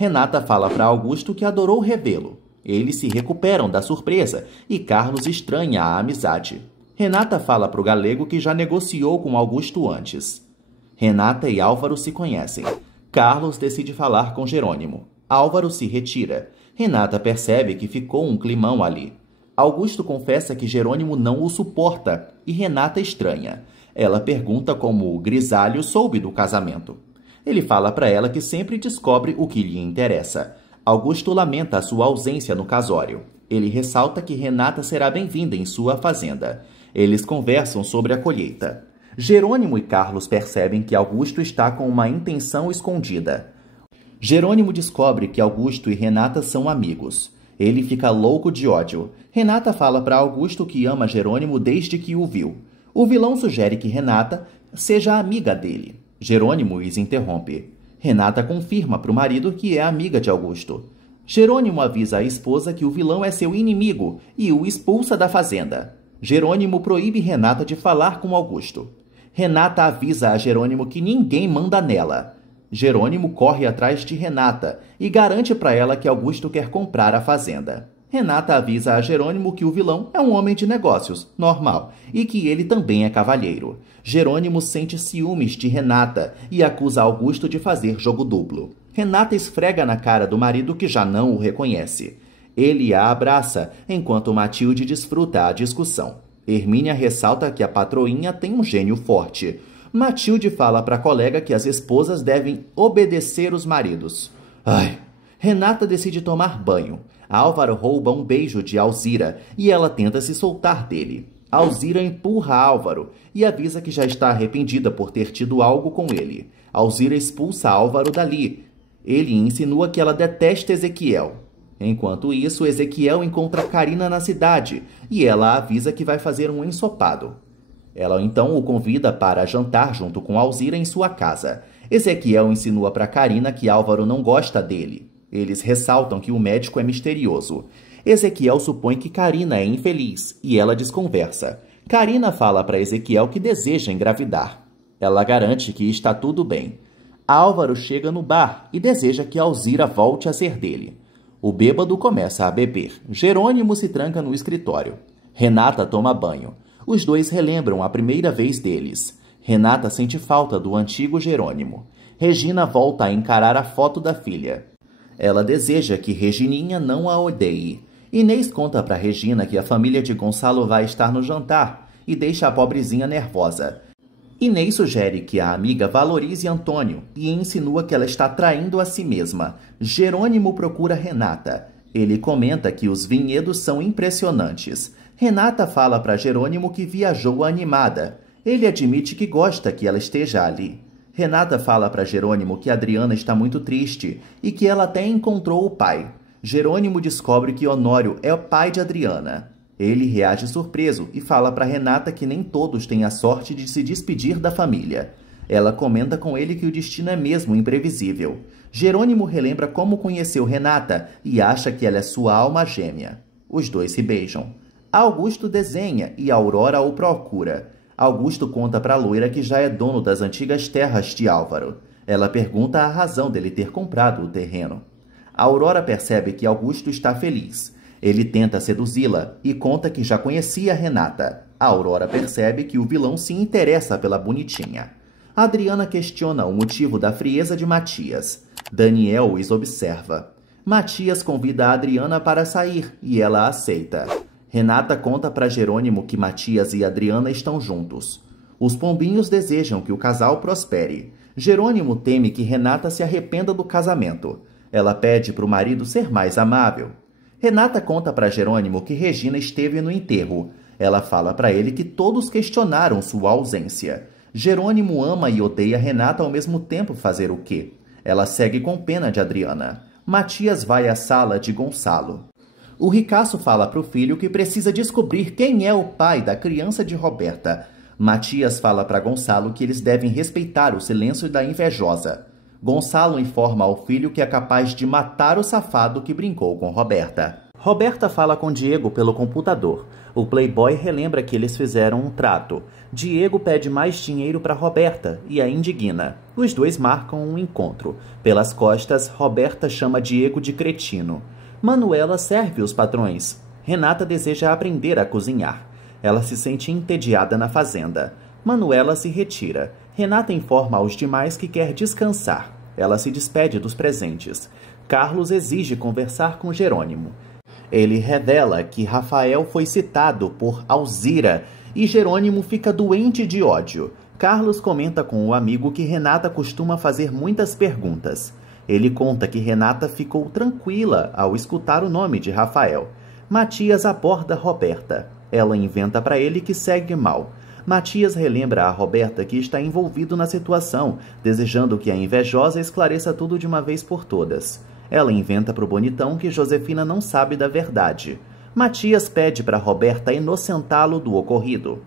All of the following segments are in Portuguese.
Renata fala para Augusto que adorou revê-lo. Eles se recuperam da surpresa e Carlos estranha a amizade. Renata fala para o galego que já negociou com Augusto antes. Renata e Álvaro se conhecem. Carlos decide falar com Jerônimo. Álvaro se retira. Renata percebe que ficou um climão ali. Augusto confessa que Jerônimo não o suporta e Renata estranha. Ela pergunta como o grisalho soube do casamento. Ele fala para ela que sempre descobre o que lhe interessa. Augusto lamenta a sua ausência no casório. Ele ressalta que Renata será bem-vinda em sua fazenda. Eles conversam sobre a colheita. Jerônimo e Carlos percebem que Augusto está com uma intenção escondida. Jerônimo descobre que Augusto e Renata são amigos. Ele fica louco de ódio. Renata fala para Augusto que ama Jerônimo desde que o viu. O vilão sugere que Renata seja amiga dele. Jerônimo os interrompe. Renata confirma para o marido que é amiga de Augusto. Jerônimo avisa a esposa que o vilão é seu inimigo e o expulsa da fazenda. Jerônimo proíbe Renata de falar com Augusto. Renata avisa a Jerônimo que ninguém manda nela. Jerônimo corre atrás de Renata e garante para ela que Augusto quer comprar a fazenda. Renata avisa a Jerônimo que o vilão é um homem de negócios, normal, e que ele também é cavalheiro. Jerônimo sente ciúmes de Renata e acusa Augusto de fazer jogo duplo. Renata esfrega na cara do marido que já não o reconhece. Ele a abraça, enquanto Matilde desfruta a discussão. Hermínia ressalta que a patroinha tem um gênio forte. Matilde fala para a colega que as esposas devem obedecer os maridos. Renata decide tomar banho. Álvaro rouba um beijo de Alzira e ela tenta se soltar dele. Alzira empurra Álvaro e avisa que já está arrependida por ter tido algo com ele. Alzira expulsa Álvaro dali. Ele insinua que ela detesta Ezequiel. Enquanto isso, Ezequiel encontra Carina na cidade e ela avisa que vai fazer um ensopado. Ela então o convida para jantar junto com Alzira em sua casa. Ezequiel insinua para Carina que Álvaro não gosta dele. Eles ressaltam que o médico é misterioso. Ezequiel supõe que Carina é infeliz e ela desconversa. Carina fala para Ezequiel que deseja engravidar. Ela garante que está tudo bem. Álvaro chega no bar e deseja que Alzira volte a ser dele. O bêbado começa a beber. Jerônimo se tranca no escritório. Renata toma banho. Os dois relembram a primeira vez deles. Renata sente falta do antigo Jerônimo. Regina volta a encarar a foto da filha. Ela deseja que Regininha não a odeie. Inês conta para Regina que a família de Gonçalo vai estar no jantar e deixa a pobrezinha nervosa. Inês sugere que a amiga valorize Antônio e insinua que ela está traindo a si mesma. Jerônimo procura Renata. Ele comenta que os vinhedos são impressionantes. Renata fala para Jerônimo que viajou animada. Ele admite que gosta que ela esteja ali. Renata fala para Jerônimo que Adriana está muito triste e que ela até encontrou o pai. Jerônimo descobre que Honório é o pai de Adriana. Ele reage surpreso e fala para Renata que nem todos têm a sorte de se despedir da família. Ela comenta com ele que o destino é mesmo imprevisível. Jerônimo relembra como conheceu Renata e acha que ela é sua alma gêmea. Os dois se beijam. Augusto desenha e Aurora o procura. Augusto conta para a loira que já é dono das antigas terras de Álvaro. Ela pergunta a razão dele ter comprado o terreno. Aurora percebe que Augusto está feliz. Ele tenta seduzi-la e conta que já conhecia Renata. A Aurora percebe que o vilão se interessa pela bonitinha. Adriana questiona o motivo da frieza de Matias. Daniel os observa. Matias convida a Adriana para sair e ela aceita. Renata conta para Jerônimo que Matias e Adriana estão juntos. Os pombinhos desejam que o casal prospere. Jerônimo teme que Renata se arrependa do casamento. Ela pede para o marido ser mais amável. Renata conta para Jerônimo que Regina esteve no enterro. Ela fala para ele que todos questionaram sua ausência. Jerônimo ama e odeia Renata ao mesmo tempo fazer o quê? Ela segue com pena de Adriana. Matias vai à sala de Gonçalo. O ricaço fala para o filho que precisa descobrir quem é o pai da criança de Roberta. Matias fala para Gonçalo que eles devem respeitar o silêncio da invejosa. Gonçalo informa ao filho que é capaz de matar o safado que brincou com Roberta. Roberta fala com Diego pelo computador. O playboy relembra que eles fizeram um trato. Diego pede mais dinheiro para Roberta e a indigna. Os dois marcam um encontro. Pelas costas, Roberta chama Diego de cretino. Manuela serve os patrões. Renata deseja aprender a cozinhar. Ela se sente entediada na fazenda. Manuela se retira. Renata informa aos demais que quer descansar. Ela se despede dos presentes. Carlos exige conversar com Jerônimo. Ele revela que Rafael foi citado por Alzira e Jerônimo fica doente de ódio. Carlos comenta com o amigo que Renata costuma fazer muitas perguntas. Ele conta que Renata ficou tranquila ao escutar o nome de Rafael. Matias aborda Roberta. Ela inventa para ele que segue mal. Matias relembra a Roberta que está envolvido na situação, desejando que a invejosa esclareça tudo de uma vez por todas. Ela inventa para o bonitão que Josefina não sabe da verdade. Matias pede para Roberta inocentá-lo do ocorrido.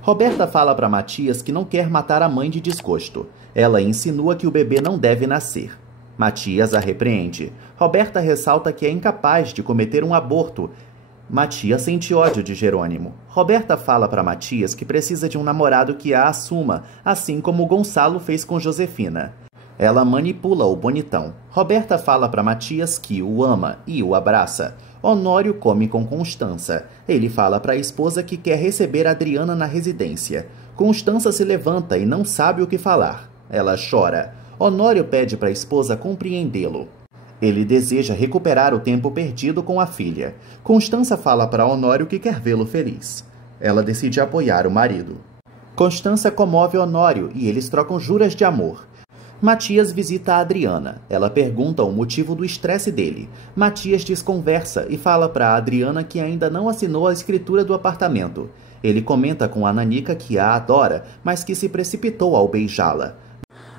Roberta fala para Matias que não quer matar a mãe de desgosto. Ela insinua que o bebê não deve nascer. Matias a repreende. Roberta ressalta que é incapaz de cometer um aborto. Matias sente ódio de Jerônimo. Roberta fala para Matias que precisa de um namorado que a assuma, assim como Gonçalo fez com Josefina. Ela manipula o bonitão. Roberta fala para Matias que o ama e o abraça. Honório come com Constança. Ele fala para a esposa que quer receber Adriana na residência. Constança se levanta e não sabe o que falar. Ela chora. Honório pede para a esposa compreendê-lo. Ele deseja recuperar o tempo perdido com a filha. Constança fala para Honório que quer vê-lo feliz. Ela decide apoiar o marido. Constança comove Honório e eles trocam juras de amor. Matias visita a Adriana. Ela pergunta o motivo do estresse dele. Matias desconversa e fala para Adriana que ainda não assinou a escritura do apartamento. Ele comenta com a Nanica que a adora, mas que se precipitou ao beijá-la.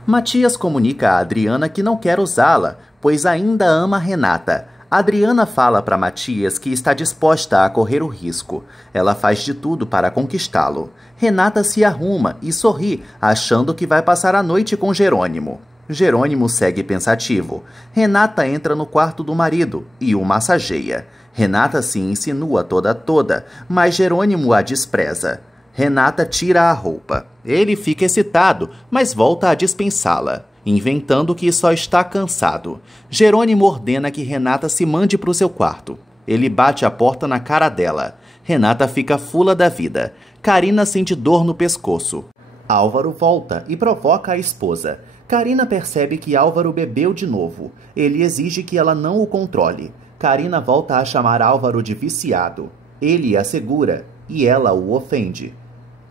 Matias comunica a Adriana que não quer usá-la, pois ainda ama Renata. Adriana fala para Matias que está disposta a correr o risco. Ela faz de tudo para conquistá-lo. Renata se arruma e sorri, achando que vai passar a noite com Jerônimo. Jerônimo segue pensativo. Renata entra no quarto do marido e o massageia. Renata se insinua toda, mas Jerônimo a despreza. Renata tira a roupa. Ele fica excitado, mas volta a dispensá-la, inventando que só está cansado. Jerônimo ordena que Renata se mande para o seu quarto. Ele bate a porta na cara dela. Renata fica fula da vida. Carina sente dor no pescoço. Álvaro volta e provoca a esposa. Carina percebe que Álvaro bebeu de novo. Ele exige que ela não o controle. Carina volta a chamar Álvaro de viciado. Ele a segura e ela o ofende.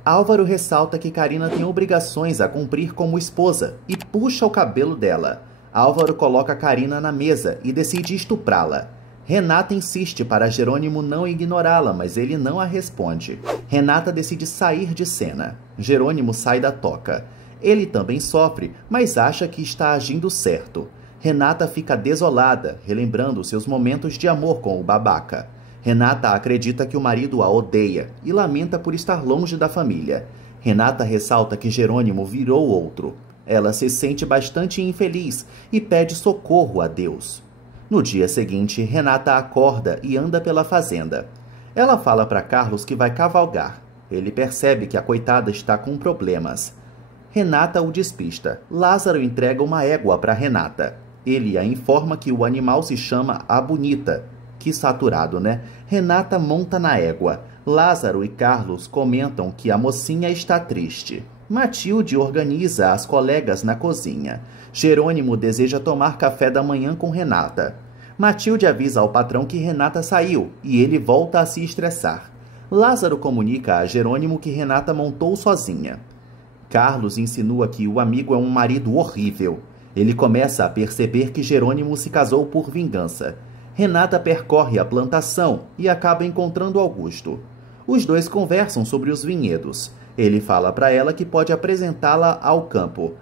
Álvaro ressalta que Carina tem obrigações a cumprir como esposa e puxa o cabelo dela. Álvaro coloca Carina na mesa e decide estuprá-la. Renata insiste para Jerônimo não ignorá-la, mas ele não a responde. Renata decide sair de cena. Jerônimo sai da toca. Ele também sofre, mas acha que está agindo certo. Renata fica desolada, relembrando seus momentos de amor com o babaca. Renata acredita que o marido a odeia e lamenta por estar longe da família. Renata ressalta que Jerônimo virou outro. Ela se sente bastante infeliz e pede socorro a Deus. No dia seguinte, Renata acorda e anda pela fazenda. Ela fala para Carlos que vai cavalgar. Ele percebe que a coitada está com problemas. Renata o despista. Lázaro entrega uma égua para Renata. Ele a informa que o animal se chama A Bonita. Que saturado, né? Renata monta na égua. Lázaro e Carlos comentam que a mocinha está triste. Matilde organiza as colegas na cozinha. Jerônimo deseja tomar café da manhã com Renata. Matilde avisa ao patrão que Renata saiu e ele volta a se estressar. Lázaro comunica a Jerônimo que Renata montou sozinha. Carlos insinua que o amigo é um marido horrível. Ele começa a perceber que Jerônimo se casou por vingança. Renata percorre a plantação e acaba encontrando Augusto. Os dois conversam sobre os vinhedos. Ele fala para ela que pode apresentá-la ao campo.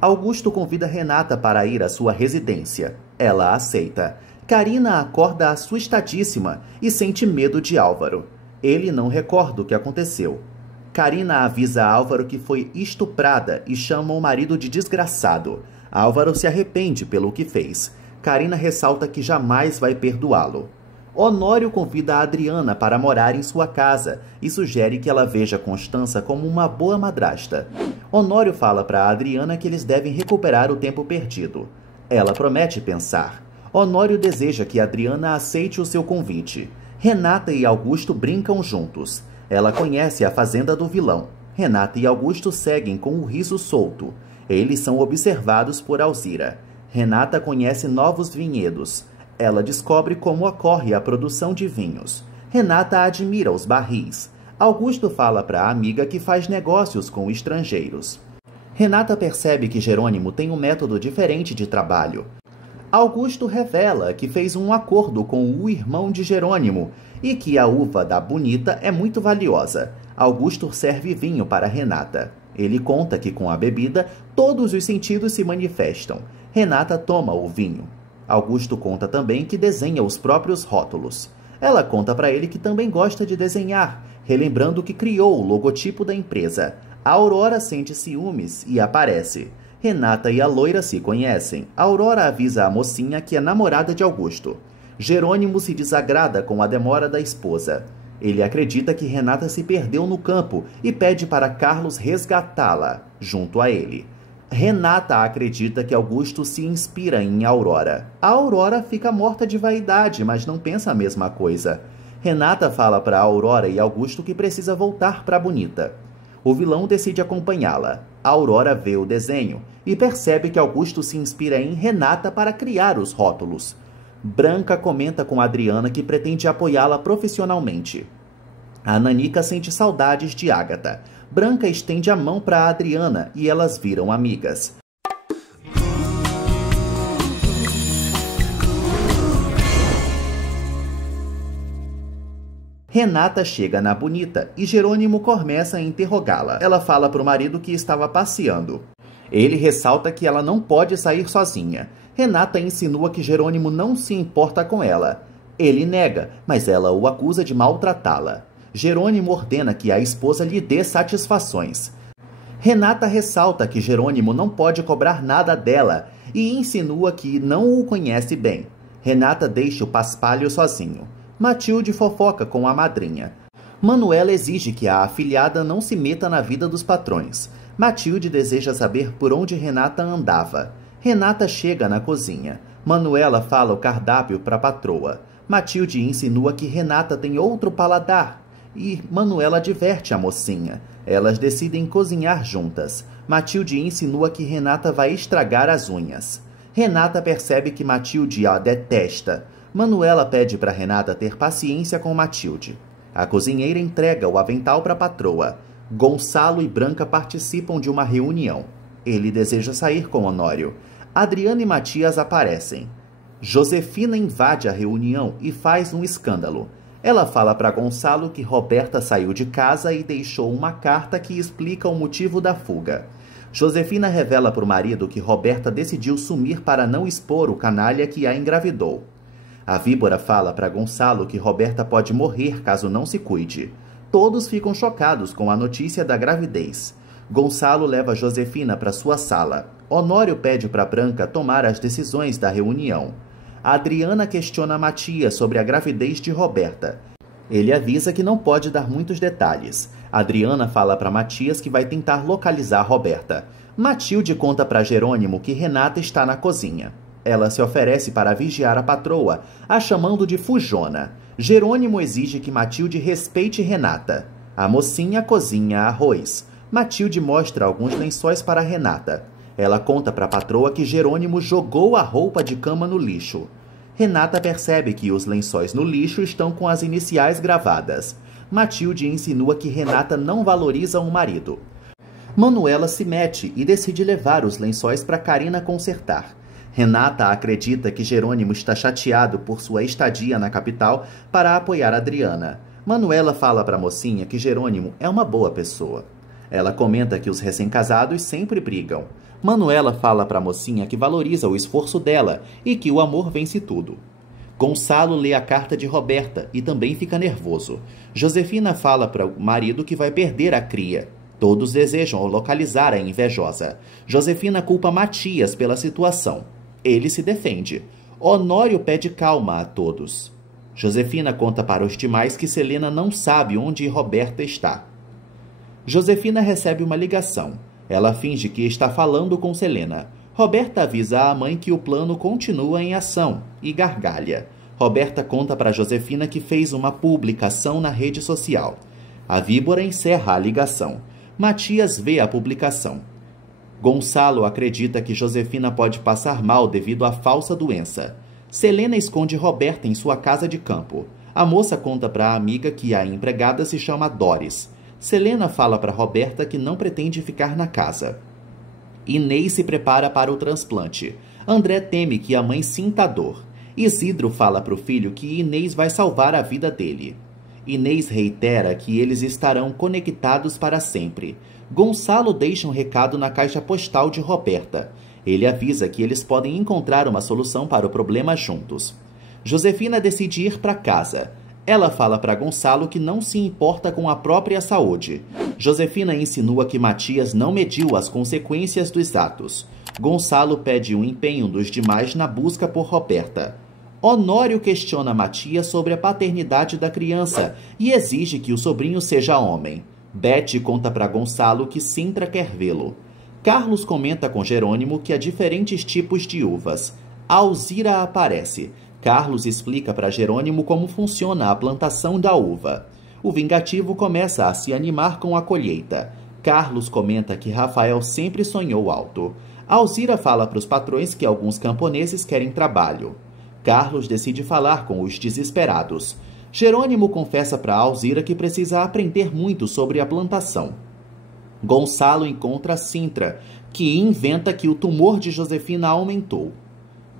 Augusto convida Renata para ir à sua residência. Ela aceita. Carina acorda assustadíssima e sente medo de Álvaro. Ele não recorda o que aconteceu. Carina avisa Álvaro que foi estuprada e chama o marido de desgraçado. Álvaro se arrepende pelo que fez. Carina ressalta que jamais vai perdoá-lo. Honório convida a Adriana para morar em sua casa e sugere que ela veja Constança como uma boa madrasta. Honório fala para Adriana que eles devem recuperar o tempo perdido. Ela promete pensar. Honório deseja que Adriana aceite o seu convite. Renata e Augusto brincam juntos. Ela conhece a fazenda do vilão. Renata e Augusto seguem com o riso solto. Eles são observados por Alzira. Renata conhece novos vinhedos. Ela descobre como ocorre a produção de vinhos. Renata admira os barris. Augusto fala para a amiga que faz negócios com estrangeiros. Renata percebe que Jerônimo tem um método diferente de trabalho. Augusto revela que fez um acordo com o irmão de Jerônimo e que a uva da Bonita é muito valiosa. Augusto serve vinho para Renata. Ele conta que com a bebida todos os sentidos se manifestam. Renata toma o vinho. Augusto conta também que desenha os próprios rótulos. Ela conta para ele que também gosta de desenhar, relembrando que criou o logotipo da empresa. A Aurora sente ciúmes e aparece. Renata e a loira se conhecem. A Aurora avisa a mocinha que é namorada de Augusto. Jerônimo se desagrada com a demora da esposa. Ele acredita que Renata se perdeu no campo e pede para Carlos resgatá-la, junto a ele. Renata acredita que Augusto se inspira em Aurora. A Aurora fica morta de vaidade, mas não pensa a mesma coisa. Renata fala para Aurora e Augusto que precisa voltar para Bonita. O vilão decide acompanhá-la. A Aurora vê o desenho e percebe que Augusto se inspira em Renata para criar os rótulos. Branca comenta com Adriana que pretende apoiá-la profissionalmente. A Nanica sente saudades de Ágata. Branca estende a mão para Adriana e elas viram amigas. Renata chega na Bonita e Jerônimo começa a interrogá-la. Ela fala para o marido que estava passeando. Ele ressalta que ela não pode sair sozinha. Renata insinua que Jerônimo não se importa com ela. Ele nega, mas ela o acusa de maltratá-la. Jerônimo ordena que a esposa lhe dê satisfações. Renata ressalta que Jerônimo não pode cobrar nada dela e insinua que não o conhece bem. Renata deixa o paspalho sozinho. Matilde fofoca com a madrinha. Manuela exige que a afilhada não se meta na vida dos patrões. Matilde deseja saber por onde Renata andava. Renata chega na cozinha. Manuela fala o cardápio para a patroa. Matilde insinua que Renata tem outro paladar. E Manuela diverte a mocinha. Elas decidem cozinhar juntas. Matilde insinua que Renata vai estragar as unhas. Renata percebe que Matilde a detesta. Manuela pede para Renata ter paciência com Matilde. A cozinheira entrega o avental para a patroa. Gonçalo e Branca participam de uma reunião. Ele deseja sair com Honório. Adriana e Matias aparecem. Josefina invade a reunião e faz um escândalo. Ela fala para Gonçalo que Roberta saiu de casa e deixou uma carta que explica o motivo da fuga. Josefina revela para o marido que Roberta decidiu sumir para não expor o canalha que a engravidou. A víbora fala para Gonçalo que Roberta pode morrer caso não se cuide. Todos ficam chocados com a notícia da gravidez. Gonçalo leva Josefina para sua sala. Honório pede para Branca tomar as decisões da reunião. Adriana questiona Matias sobre a gravidez de Roberta. Ele avisa que não pode dar muitos detalhes. Adriana fala para Matias que vai tentar localizar Roberta. Matilde conta para Jerônimo que Renata está na cozinha. Ela se oferece para vigiar a patroa, a chamando de fujona. Jerônimo exige que Matilde respeite Renata. A mocinha cozinha arroz. Matilde mostra alguns lençóis para Renata. Ela conta para a patroa que Jerônimo jogou a roupa de cama no lixo. Renata percebe que os lençóis no lixo estão com as iniciais gravadas. Matilde insinua que Renata não valoriza o marido. Manuela se mete e decide levar os lençóis para Carina consertar. Renata acredita que Jerônimo está chateado por sua estadia na capital para apoiar Adriana. Manuela fala para a mocinha que Jerônimo é uma boa pessoa. Ela comenta que os recém-casados sempre brigam. Manuela fala para a mocinha que valoriza o esforço dela e que o amor vence tudo. Gonçalo lê a carta de Roberta e também fica nervoso. Josefina fala para o marido que vai perder a cria. Todos desejam localizar a invejosa. Josefina culpa Matias pela situação. Ele se defende. Honório pede calma a todos. Josefina conta para os demais que Selena não sabe onde Roberta está. Josefina recebe uma ligação. Ela finge que está falando com Selena. Roberta avisa à mãe que o plano continua em ação e gargalha. Roberta conta para Josefina que fez uma publicação na rede social. A víbora encerra a ligação. Matias vê a publicação. Gonçalo acredita que Josefina pode passar mal devido à falsa doença. Selena esconde Roberta em sua casa de campo. A moça conta para a amiga que a empregada se chama Doris. Selena fala para Roberta que não pretende ficar na casa. Inês se prepara para o transplante. André teme que a mãe sinta dor. Isidro fala para o filho que Inês vai salvar a vida dele. Inês reitera que eles estarão conectados para sempre. Gonçalo deixa um recado na caixa postal de Roberta. Ele avisa que eles podem encontrar uma solução para o problema juntos. Josefina decide ir para casa. Ela fala para Gonçalo que não se importa com a própria saúde. Josefina insinua que Matias não mediu as consequências dos atos. Gonçalo pede o empenho dos demais na busca por Roberta. Honório questiona Matias sobre a paternidade da criança e exige que o sobrinho seja homem. Beth conta para Gonçalo que Sintra quer vê-lo. Carlos comenta com Jerônimo que há diferentes tipos de uvas. Alzira aparece. Carlos explica para Jerônimo como funciona a plantação da uva. O vingativo começa a se animar com a colheita. Carlos comenta que Rafael sempre sonhou alto. Alzira fala para os patrões que alguns camponeses querem trabalho. Carlos decide falar com os desesperados. Jerônimo confessa para Alzira que precisa aprender muito sobre a plantação. Gonçalo encontra Sintra, que inventa que o tumor de Josefina aumentou.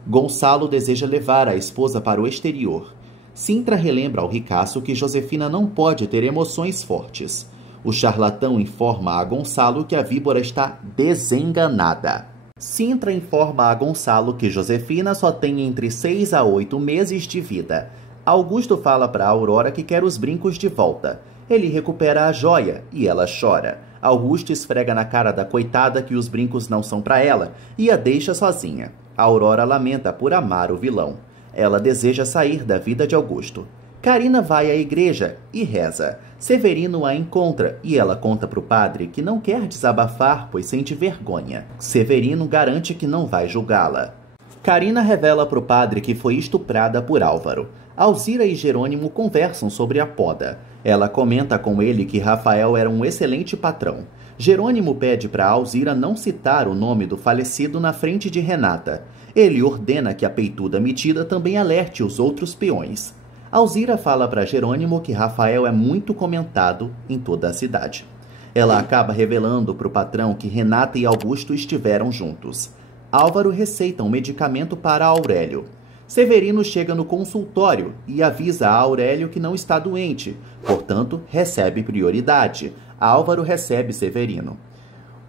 Gonçalo deseja levar a esposa para o exterior. Sintra relembra ao ricaço que Josefina não pode ter emoções fortes. O charlatão informa a Gonçalo que a víbora está desenganada. Sintra informa a Gonçalo que Josefina só tem entre 6 a 8 meses de vida. Augusto fala para Aurora que quer os brincos de volta. Ele recupera a joia e ela chora. Augusto esfrega na cara da coitada que os brincos não são para ela e a deixa sozinha. Aurora lamenta por amar o vilão. Ela deseja sair da vida de Augusto. Carina vai à igreja e reza. Severino a encontra e ela conta para o padre que não quer desabafar, pois sente vergonha. Severino garante que não vai julgá-la. Carina revela para o padre que foi estuprada por Álvaro. Alzira e Jerônimo conversam sobre a poda. Ela comenta com ele que Rafael era um excelente patrão. Jerônimo pede para Alzira não citar o nome do falecido na frente de Renata. Ele ordena que a peituda metida também alerte os outros peões. Alzira fala para Jerônimo que Rafael é muito comentado em toda a cidade. Ela acaba revelando para o patrão que Renata e Augusto estiveram juntos. Álvaro receita um medicamento para Aurélio. Severino chega no consultório e avisa a Aurélio que não está doente, portanto, recebe prioridade. Álvaro recebe Severino.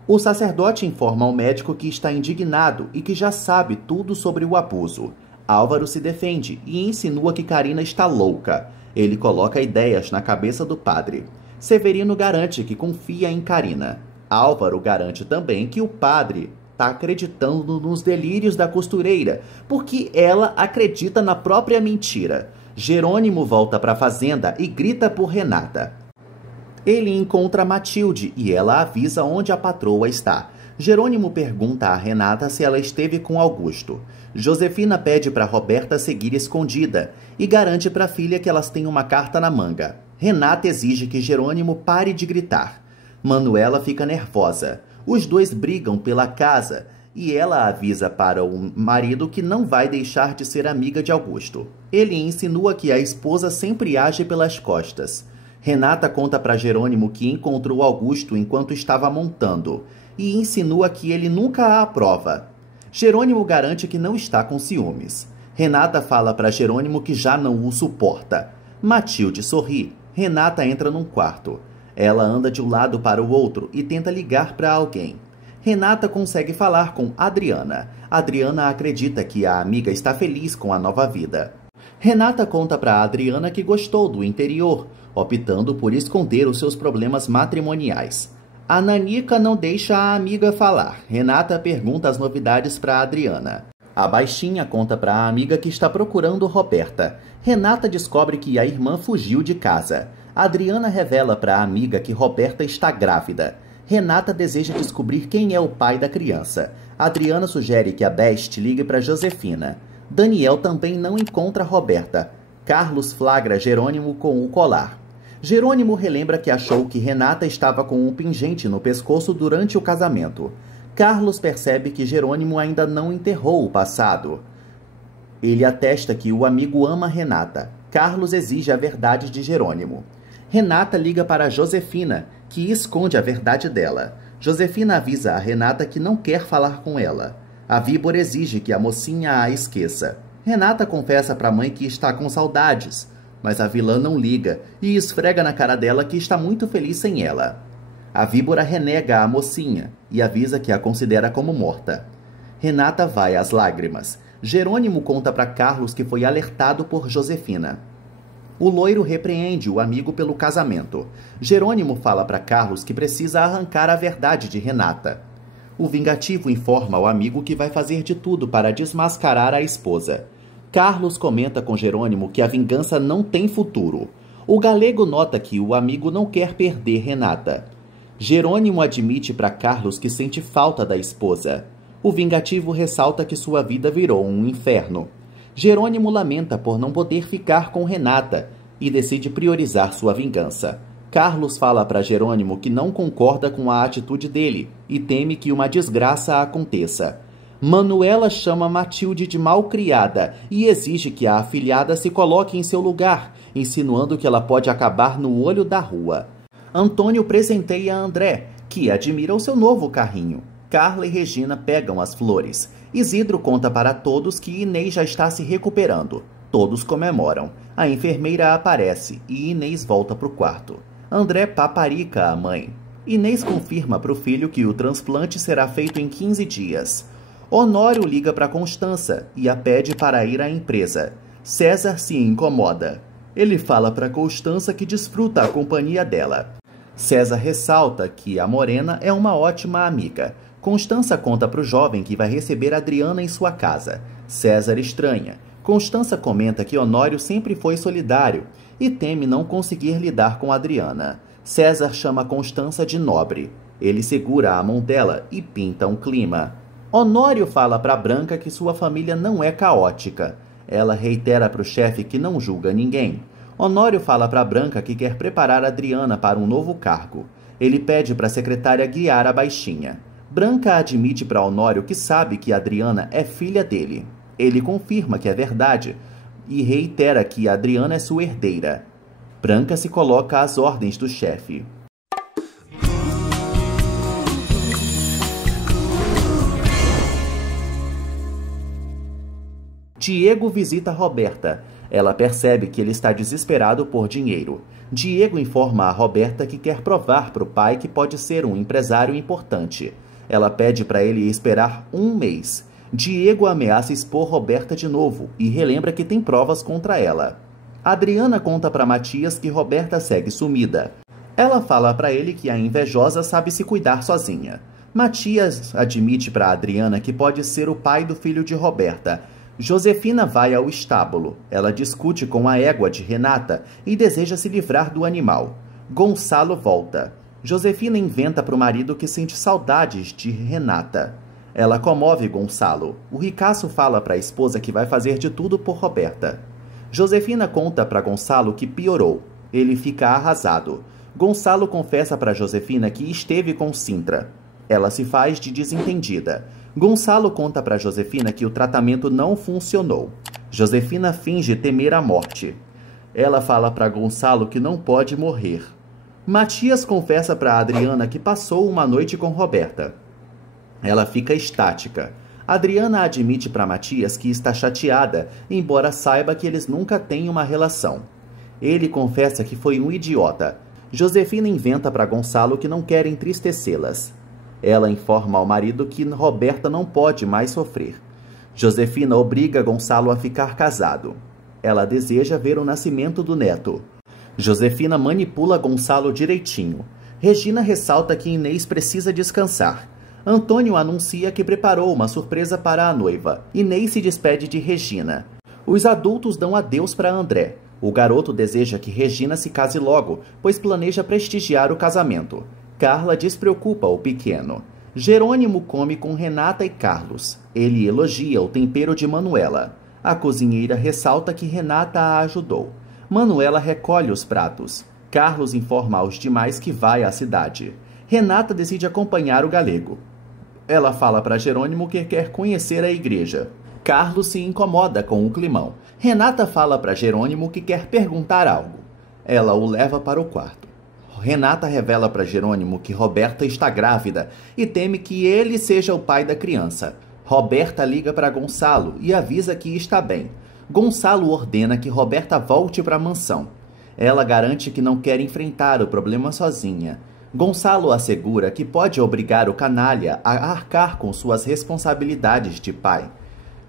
O sacerdote informa ao médico que está indignado e que já sabe tudo sobre o abuso. Álvaro se defende e insinua que Carina está louca. Ele coloca ideias na cabeça do padre. Severino garante que confia em Carina. Álvaro garante também que o padre está acreditando nos delírios da costureira, porque ela acredita na própria mentira. Jerônimo volta para a fazenda e grita por Renata. Ele encontra Matilde e ela avisa onde a patroa está. Jerônimo pergunta a Renata se ela esteve com Augusto. Josefina pede para Roberta seguir escondida e garante para a filha que elas têm uma carta na manga. Renata exige que Jerônimo pare de gritar. Manuela fica nervosa. Os dois brigam pela casa e ela avisa para o marido que não vai deixar de ser amiga de Augusto. Ele insinua que a esposa sempre age pelas costas. Renata conta para Jerônimo que encontrou Augusto enquanto estava montando e insinua que ele nunca a aprova. Jerônimo garante que não está com ciúmes. Renata fala para Jerônimo que já não o suporta. Matilde sorri. Renata entra num quarto. Ela anda de um lado para o outro e tenta ligar para alguém. Renata consegue falar com Adriana. Adriana acredita que a amiga está feliz com a nova vida. Renata conta para Adriana que gostou do interior, optando por esconder os seus problemas matrimoniais. A Nanica não deixa a amiga falar. Renata pergunta as novidades para Adriana. A baixinha conta para a amiga que está procurando Roberta. Renata descobre que a irmã fugiu de casa. Adriana revela para a amiga que Roberta está grávida. Renata deseja descobrir quem é o pai da criança. Adriana sugere que a Best ligue para Josefina. Daniel também não encontra Roberta. Carlos flagra Jerônimo com o colar. Jerônimo relembra que achou que Renata estava com um pingente no pescoço durante o casamento. Carlos percebe que Jerônimo ainda não enterrou o passado. Ele atesta que o amigo ama Renata. Carlos exige a verdade de Jerônimo. Renata liga para Josefina, que esconde a verdade dela. Josefina avisa a Renata que não quer falar com ela. A víbora exige que a mocinha a esqueça. Renata confessa para a mãe que está com saudades, mas a vilã não liga e esfrega na cara dela que está muito feliz sem ela. A víbora renega a mocinha e avisa que a considera como morta. Renata vai às lágrimas. Jerônimo conta para Carlos que foi alertado por Josefina. O loiro repreende o amigo pelo casamento. Jerônimo fala para Carlos que precisa arrancar a verdade de Renata. O vingativo informa ao amigo que vai fazer de tudo para desmascarar a esposa. Carlos comenta com Jerônimo que a vingança não tem futuro. O galego nota que o amigo não quer perder Renata. Jerônimo admite para Carlos que sente falta da esposa. O vingativo ressalta que sua vida virou um inferno. Jerônimo lamenta por não poder ficar com Renata e decide priorizar sua vingança. Carlos fala para Jerônimo que não concorda com a atitude dele e teme que uma desgraça aconteça. Manuela chama Matilde de malcriada e exige que a afilhada se coloque em seu lugar, insinuando que ela pode acabar no olho da rua. Antônio presenteia André, que admira o seu novo carrinho. Carla e Regina pegam as flores. Isidro conta para todos que Inês já está se recuperando. Todos comemoram. A enfermeira aparece e Inês volta para o quarto. André paparica a mãe. Inês confirma para o filho que o transplante será feito em 15 dias. Honório liga para Constança e a pede para ir à empresa. César se incomoda. Ele fala para Constança que desfruta a companhia dela. César ressalta que a Morena é uma ótima amiga. Constança conta para o jovem que vai receber Adriana em sua casa. César estranha. Constança comenta que Honório sempre foi solidário e teme não conseguir lidar com Adriana. César chama Constança de nobre. Ele segura a mão dela e pinta um clima. Honório fala para Branca que sua família não é caótica. Ela reitera para o chefe que não julga ninguém. Honório fala para Branca que quer preparar Adriana para um novo cargo. Ele pede para a secretária guiar a baixinha. Branca admite para Honório que sabe que Adriana é filha dele. Ele confirma que é verdade e reitera que Adriana é sua herdeira. Branca se coloca às ordens do chefe. Diego visita Roberta. Ela percebe que ele está desesperado por dinheiro. Diego informa a Roberta que quer provar para o pai que pode ser um empresário importante. Ela pede para ele esperar um mês. Diego ameaça expor Roberta de novo e relembra que tem provas contra ela. Adriana conta para Matias que Roberta segue sumida. Ela fala para ele que a invejosa sabe se cuidar sozinha. Matias admite para Adriana que pode ser o pai do filho de Roberta. Josefina vai ao estábulo. Ela discute com a égua de Renata e deseja se livrar do animal. Gonçalo volta. Josefina inventa para o marido que sente saudades de Renata. Ela comove Gonçalo. O ricaço fala para a esposa que vai fazer de tudo por Roberta. Josefina conta para Gonçalo que piorou. Ele fica arrasado. Gonçalo confessa para Josefina que esteve com Sintra. Ela se faz de desentendida. Gonçalo conta para Josefina que o tratamento não funcionou. Josefina finge temer a morte. Ela fala para Gonçalo que não pode morrer. Matias confessa para Adriana que passou uma noite com Roberta. Ela fica estática. Adriana admite para Matias que está chateada, embora saiba que eles nunca têm uma relação. Ele confessa que foi um idiota. Josefina inventa para Gonçalo que não quer entristecê-las. Ela informa ao marido que Roberta não pode mais sofrer. Josefina obriga Gonçalo a ficar casado. Ela deseja ver o nascimento do neto. Josefina manipula Gonçalo direitinho. Regina ressalta que Inês precisa descansar. Antônio anuncia que preparou uma surpresa para a noiva e Ney se despede de Regina. Os adultos dão adeus para André. O garoto deseja que Regina se case logo, pois planeja prestigiar o casamento. Carla despreocupa o pequeno. Jerônimo come com Renata e Carlos. Ele elogia o tempero de Manuela. A cozinheira ressalta que Renata a ajudou. Manuela recolhe os pratos. Carlos informa aos demais que vai à cidade. Renata decide acompanhar o galego. Ela fala para Jerônimo que quer conhecer a igreja. Carlos se incomoda com o climão. Renata fala para Jerônimo que quer perguntar algo. Ela o leva para o quarto. Renata revela para Jerônimo que Roberta está grávida e teme que ele seja o pai da criança. Roberta liga para Gonçalo e avisa que está bem. Gonçalo ordena que Roberta volte para a mansão. Ela garante que não quer enfrentar o problema sozinha. Gonçalo assegura que pode obrigar o canalha a arcar com suas responsabilidades de pai.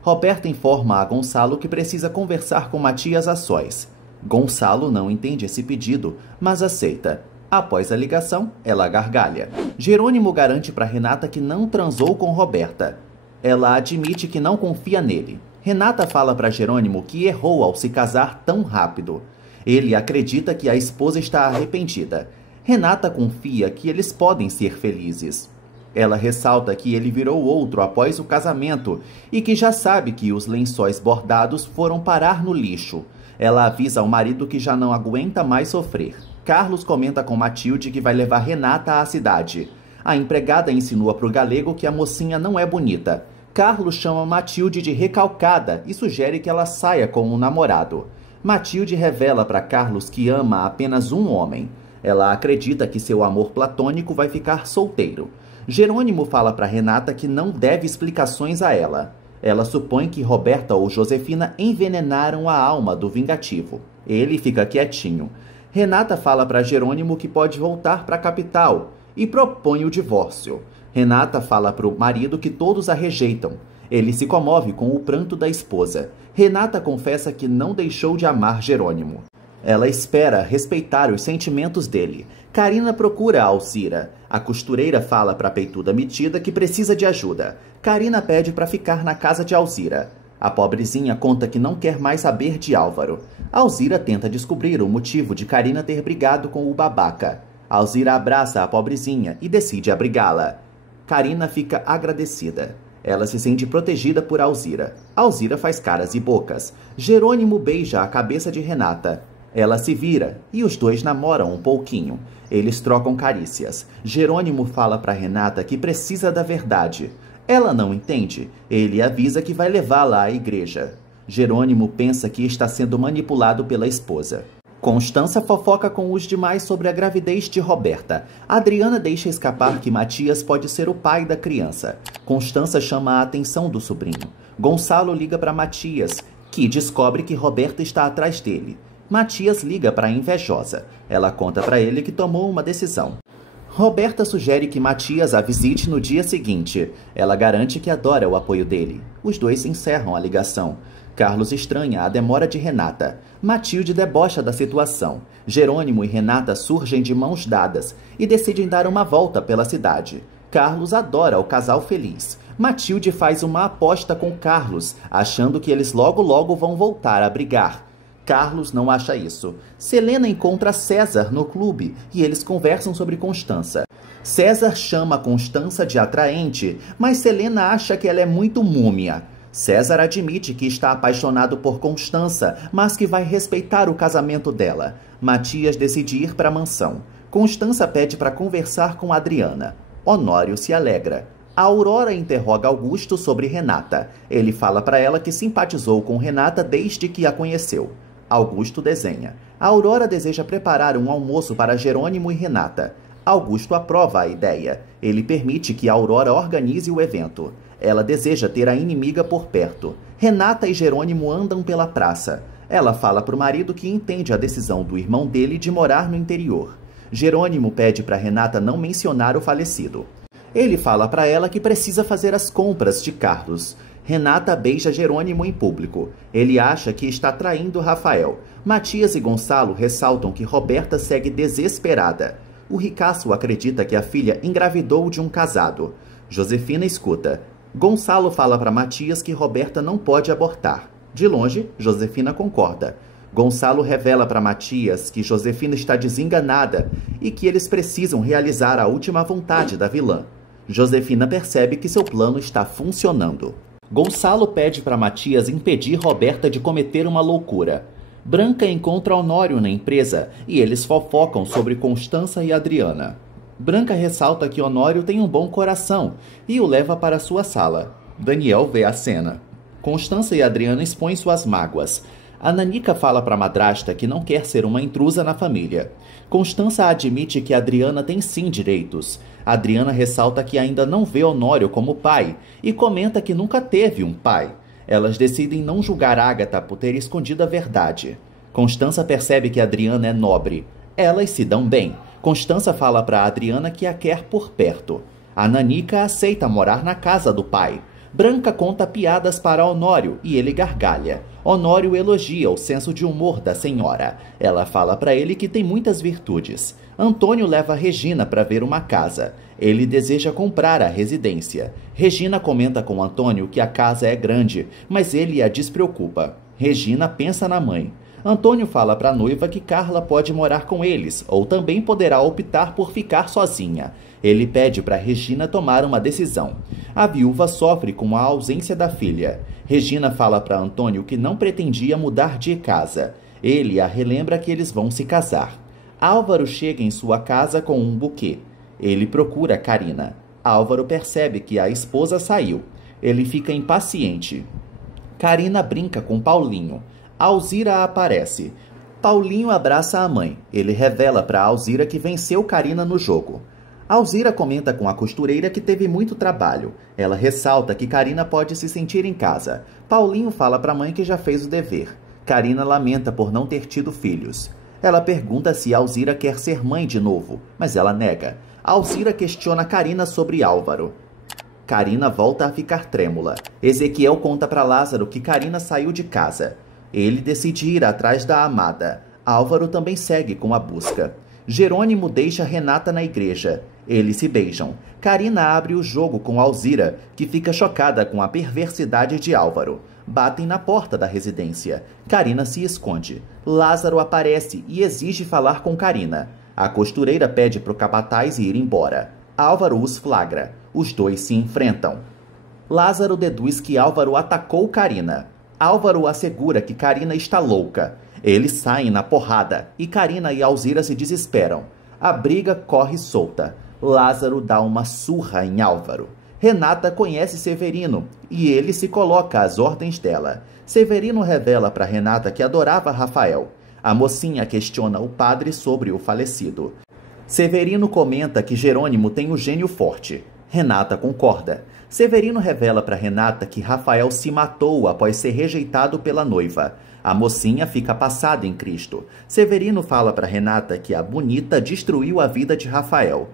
Roberta informa a Gonçalo que precisa conversar com Matias a sós. Gonçalo não entende esse pedido, mas aceita. Após a ligação, ela gargalha. Jerônimo garante para Renata que não transou com Roberta. Ela admite que não confia nele. Renata fala para Jerônimo que errou ao se casar tão rápido. Ele acredita que a esposa está arrependida. Renata confia que eles podem ser felizes. Ela ressalta que ele virou outro após o casamento e que já sabe que os lençóis bordados foram parar no lixo. Ela avisa ao marido que já não aguenta mais sofrer. Carlos comenta com Matilde que vai levar Renata à cidade. A empregada insinua para o galego que a mocinha não é bonita. Carlos chama Matilde de recalcada e sugere que ela saia com um namorado. Matilde revela para Carlos que ama apenas um homem. Ela acredita que seu amor platônico vai ficar solteiro. Jerônimo fala para Renata que não deve explicações a ela. Ela supõe que Roberta ou Josefina envenenaram a alma do vingativo. Ele fica quietinho. Renata fala para Jerônimo que pode voltar para a capital e propõe o divórcio. Renata fala para o marido que todos a rejeitam. Ele se comove com o pranto da esposa. Renata confessa que não deixou de amar Jerônimo. Ela espera respeitar os sentimentos dele. Carina procura Alzira. A costureira fala para a peituda metida que precisa de ajuda. Carina pede para ficar na casa de Alzira. A pobrezinha conta que não quer mais saber de Álvaro. Alzira tenta descobrir o motivo de Carina ter brigado com o babaca. Alzira abraça a pobrezinha e decide abrigá-la. Carina fica agradecida. Ela se sente protegida por Alzira. Alzira faz caras e bocas. Jerônimo beija a cabeça de Renata. Ela se vira e os dois namoram um pouquinho. Eles trocam carícias. Jerônimo fala para Renata que precisa da verdade. Ela não entende. Ele avisa que vai levá-la à igreja. Jerônimo pensa que está sendo manipulado pela esposa. Constança fofoca com os demais sobre a gravidez de Roberta. Adriana deixa escapar que Matias pode ser o pai da criança. Constança chama a atenção do sobrinho. Gonçalo liga para Matias, que descobre que Roberta está atrás dele. Matias liga para a invejosa. Ela conta para ele que tomou uma decisão. Roberta sugere que Matias a visite no dia seguinte. Ela garante que adora o apoio dele. Os dois encerram a ligação. Carlos estranha a demora de Renata. Matilde debocha da situação. Jerônimo e Renata surgem de mãos dadas e decidem dar uma volta pela cidade. Carlos adora o casal feliz. Matilde faz uma aposta com Carlos, achando que eles logo vão voltar a brigar. Carlos não acha isso. Selena encontra César no clube e eles conversam sobre Constança. César chama Constança de atraente, mas Selena acha que ela é muito múmia. César admite que está apaixonado por Constança, mas que vai respeitar o casamento dela. Matias decide ir para a mansão. Constança pede para conversar com Adriana. Honório se alegra. A Aurora interroga Augusto sobre Renata. Ele fala para ela que simpatizou com Renata desde que a conheceu. Augusto desenha. A Aurora deseja preparar um almoço para Jerônimo e Renata. Augusto aprova a ideia. Ele permite que a Aurora organize o evento. Ela deseja ter a inimiga por perto. Renata e Jerônimo andam pela praça. Ela fala para o marido que entende a decisão do irmão dele de morar no interior. Jerônimo pede para Renata não mencionar o falecido. Ele fala para ela que precisa fazer as compras de Carlos. Renata beija Jerônimo em público. Ele acha que está traindo Rafael. Matias e Gonçalo ressaltam que Roberta segue desesperada. O ricaço acredita que a filha engravidou de um casado. Josefina escuta. Gonçalo fala para Matias que Roberta não pode abortar. De longe, Josefina concorda. Gonçalo revela para Matias que Josefina está desenganada e que eles precisam realizar a última vontade da vilã. Josefina percebe que seu plano está funcionando. Gonçalo pede para Matias impedir Roberta de cometer uma loucura. Branca encontra Honório na empresa e eles fofocam sobre Constança e Adriana. Branca ressalta que Honório tem um bom coração e o leva para sua sala. Daniel vê a cena. Constança e Adriana expõem suas mágoas. A Nanica fala para a madrasta que não quer ser uma intrusa na família. Constança admite que Adriana tem sim direitos. Adriana ressalta que ainda não vê Honório como pai e comenta que nunca teve um pai. Elas decidem não julgar Ágata por ter escondido a verdade. Constança percebe que Adriana é nobre. Elas se dão bem. Constança fala para Adriana que a quer por perto. A Nanica aceita morar na casa do pai. Branca conta piadas para Honório e ele gargalha. Honório elogia o senso de humor da senhora. Ela fala para ele que tem muitas virtudes. Antônio leva Regina para ver uma casa. Ele deseja comprar a residência. Regina comenta com Antônio que a casa é grande, mas ele a despreocupa. Regina pensa na mãe. Antônio fala para a noiva que Carla pode morar com eles, ou também poderá optar por ficar sozinha. Ele pede para Regina tomar uma decisão. A viúva sofre com a ausência da filha. Regina fala para Antônio que não pretendia mudar de casa. Ele a relembra que eles vão se casar. Álvaro chega em sua casa com um buquê. Ele procura Carina. Álvaro percebe que a esposa saiu. Ele fica impaciente. Carina brinca com Paulinho. Alzira aparece. Paulinho abraça a mãe. Ele revela para Alzira que venceu Carina no jogo. Alzira comenta com a costureira que teve muito trabalho. Ela ressalta que Carina pode se sentir em casa. Paulinho fala para a mãe que já fez o dever. Carina lamenta por não ter tido filhos. Ela pergunta se Alzira quer ser mãe de novo, mas ela nega. Alzira questiona Carina sobre Álvaro. Carina volta a ficar trêmula. Ezequiel conta para Lázaro que Carina saiu de casa. Ele decide ir atrás da amada. Álvaro também segue com a busca. Jerônimo deixa Renata na igreja. Eles se beijam. Carina abre o jogo com Alzira, que fica chocada com a perversidade de Álvaro. Batem na porta da residência. Carina se esconde. Lázaro aparece e exige falar com Carina. A costureira pede para o capataz ir embora. Álvaro os flagra. Os dois se enfrentam. Lázaro deduz que Álvaro atacou Carina. Álvaro assegura que Carina está louca. Eles saem na porrada e Carina e Alzira se desesperam. A briga corre solta. Lázaro dá uma surra em Álvaro. Renata conhece Severino e ele se coloca às ordens dela. Severino revela para Renata que adorava Rafael. A mocinha questiona o padre sobre o falecido. Severino comenta que Jerônimo tem um gênio forte. Renata concorda. Severino revela para Renata que Rafael se matou após ser rejeitado pela noiva. A mocinha fica passada em Cristo. Severino fala para Renata que a bonita destruiu a vida de Rafael.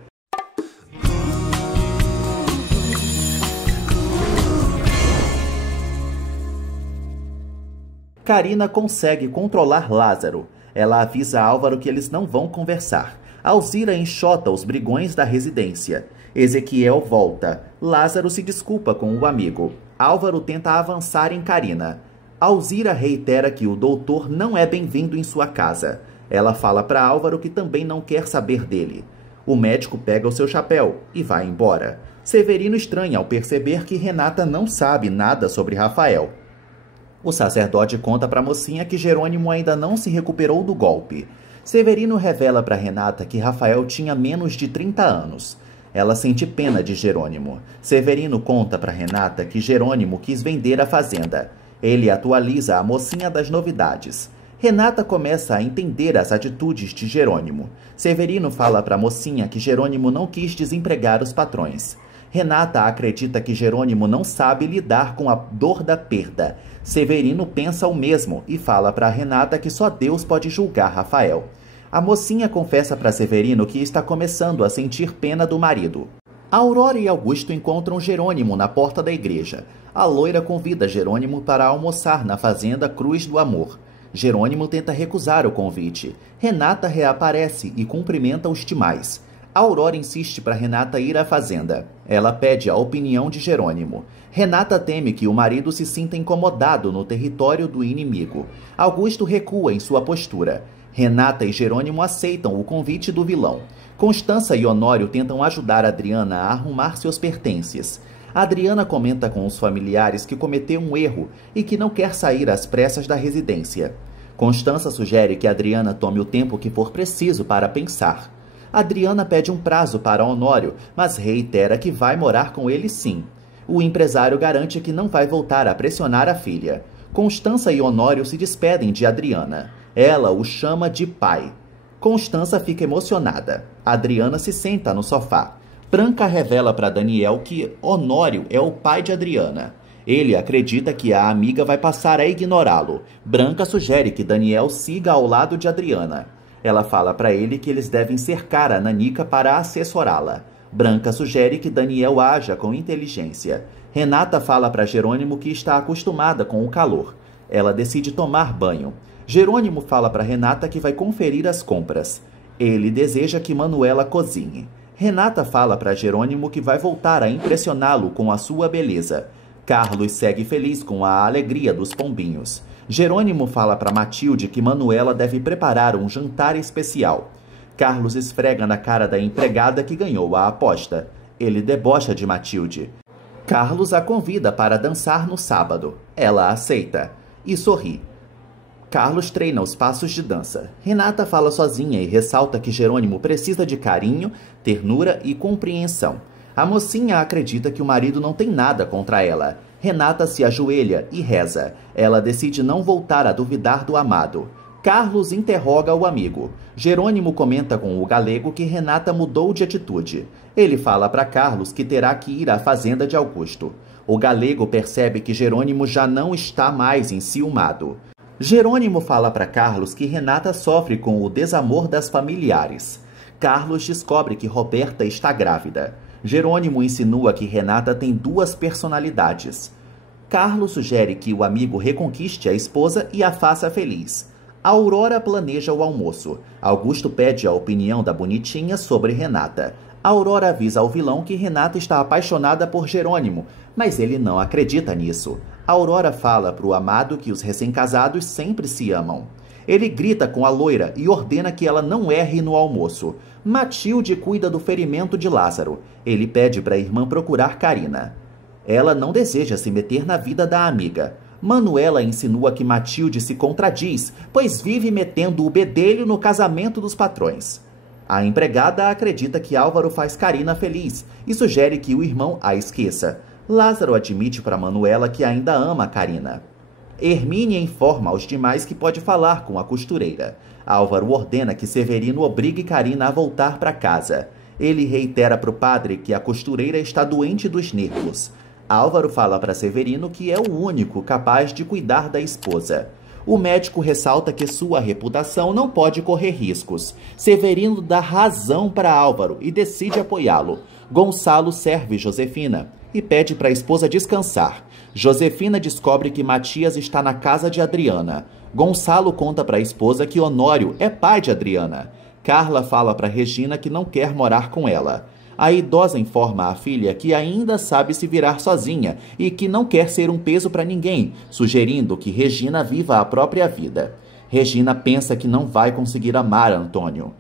Carina consegue controlar Lázaro. Ela avisa Álvaro que eles não vão conversar. Alzira enxota os brigões da residência. Ezequiel volta. Lázaro se desculpa com o amigo. Álvaro tenta avançar em Carina. Alzira reitera que o doutor não é bem-vindo em sua casa. Ela fala para Álvaro que também não quer saber dele. O médico pega o seu chapéu e vai embora. Severino estranha ao perceber que Renata não sabe nada sobre Rafael. O sacerdote conta para a mocinha que Jerônimo ainda não se recuperou do golpe. Severino revela para Renata que Rafael tinha menos de 30 anos. Ela sente pena de Jerônimo. Severino conta para Renata que Jerônimo quis vender a fazenda. Ele atualiza a mocinha das novidades. Renata começa a entender as atitudes de Jerônimo. Severino fala para a mocinha que Jerônimo não quis desempregar os patrões. Renata acredita que Jerônimo não sabe lidar com a dor da perda. Severino pensa o mesmo e fala para Renata que só Deus pode julgar Rafael. A mocinha confessa para Severino que está começando a sentir pena do marido. Aurora e Augusto encontram Jerônimo na porta da igreja. A loira convida Jerônimo para almoçar na fazenda Cruz do Amor. Jerônimo tenta recusar o convite. Renata reaparece e cumprimenta os demais. Aurora insiste para Renata ir à fazenda. Ela pede a opinião de Jerônimo. Renata teme que o marido se sinta incomodado no território do inimigo. Augusto recua em sua postura. Renata e Jerônimo aceitam o convite do vilão. Constança e Honório tentam ajudar Adriana a arrumar seus pertences. Adriana comenta com os familiares que cometeu um erro e que não quer sair às pressas da residência. Constança sugere que Adriana tome o tempo que for preciso para pensar. Adriana pede um prazo para Honório, mas reitera que vai morar com ele sim. O empresário garante que não vai voltar a pressionar a filha. Constança e Honório se despedem de Adriana. Ela o chama de pai. Constança fica emocionada. Adriana se senta no sofá. Branca revela para Daniel que Honório é o pai de Adriana. Ele acredita que a amiga vai passar a ignorá-lo. Branca sugere que Daniel siga ao lado de Adriana. Ela fala para ele que eles devem cercar a Nanica para assessorá-la. Branca sugere que Daniel haja com inteligência. Renata fala para Jerônimo que está acostumada com o calor. Ela decide tomar banho. Jerônimo fala para Renata que vai conferir as compras. Ele deseja que Manuela cozinhe. Renata fala para Jerônimo que vai voltar a impressioná-lo com a sua beleza. Carlos segue feliz com a alegria dos pombinhos. Jerônimo fala para Matilde que Manuela deve preparar um jantar especial. Carlos esfrega na cara da empregada que ganhou a aposta. Ele debocha de Matilde. Carlos a convida para dançar no sábado. Ela aceita e sorri. Carlos treina os passos de dança. Renata fala sozinha e ressalta que Jerônimo precisa de carinho, ternura e compreensão. A mocinha acredita que o marido não tem nada contra ela. Renata se ajoelha e reza. Ela decide não voltar a duvidar do amado. Carlos interroga o amigo. Jerônimo comenta com o galego que Renata mudou de atitude. Ele fala para Carlos que terá que ir à fazenda de Augusto. O galego percebe que Jerônimo já não está mais enciumado. Jerônimo fala para Carlos que Renata sofre com o desamor das familiares. Carlos descobre que Roberta está grávida. Jerônimo insinua que Renata tem duas personalidades. Carlos sugere que o amigo reconquiste a esposa e a faça feliz. Aurora planeja o almoço. Augusto pede a opinião da bonitinha sobre Renata. Aurora avisa ao vilão que Renata está apaixonada por Jerônimo, mas ele não acredita nisso. Aurora fala para o amado que os recém-casados sempre se amam. Ele grita com a loira e ordena que ela não erre no almoço. Matilde cuida do ferimento de Lázaro. Ele pede para a irmã procurar Carina. Ela não deseja se meter na vida da amiga. Manuela insinua que Matilde se contradiz, pois vive metendo o bedelho no casamento dos patrões. A empregada acredita que Álvaro faz Carina feliz e sugere que o irmão a esqueça. Lázaro admite para Manuela que ainda ama Carina. Hermínia informa aos demais que pode falar com a costureira. Álvaro ordena que Severino obrigue Carina a voltar para casa. Ele reitera para o padre que a costureira está doente dos nervos. Álvaro fala para Severino que é o único capaz de cuidar da esposa. O médico ressalta que sua reputação não pode correr riscos. Severino dá razão para Álvaro e decide apoiá-lo. Gonçalo serve Josefina e pede para a esposa descansar. Josefina descobre que Matias está na casa de Adriana. Gonçalo conta para a esposa que Honório é pai de Adriana. Carla fala para Regina que não quer morar com ela. A idosa informa a filha que ainda sabe se virar sozinha e que não quer ser um peso para ninguém, sugerindo que Regina viva a própria vida. Regina pensa que não vai conseguir amar Antônio.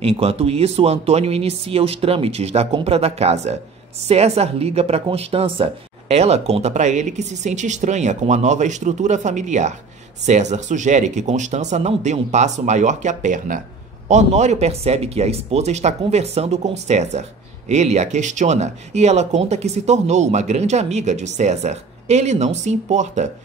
Enquanto isso, Antônio inicia os trâmites da compra da casa. César liga para Constança. Ela conta para ele que se sente estranha com a nova estrutura familiar. César sugere que Constança não dê um passo maior que a perna. Honório percebe que a esposa está conversando com César. Ele a questiona e ela conta que se tornou uma grande amiga de César. Ele não se importa.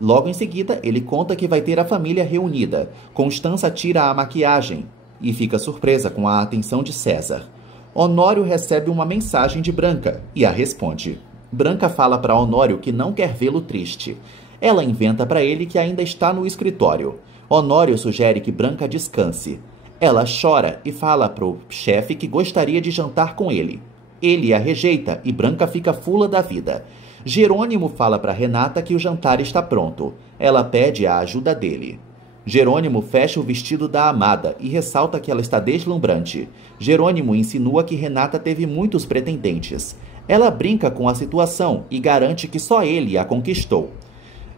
Logo em seguida, ele conta que vai ter a família reunida. Constança tira a maquiagem e fica surpresa com a atenção de César. Honório recebe uma mensagem de Branca e a responde. Branca fala para Honório que não quer vê-lo triste. Ela inventa para ele que ainda está no escritório. Honório sugere que Branca descanse. Ela chora e fala para o chefe que gostaria de jantar com ele. Ele a rejeita e Branca fica fula da vida. Jerônimo fala para Renata que o jantar está pronto. Ela pede a ajuda dele. Jerônimo fecha o vestido da amada e ressalta que ela está deslumbrante. Jerônimo insinua que Renata teve muitos pretendentes. Ela brinca com a situação e garante que só ele a conquistou.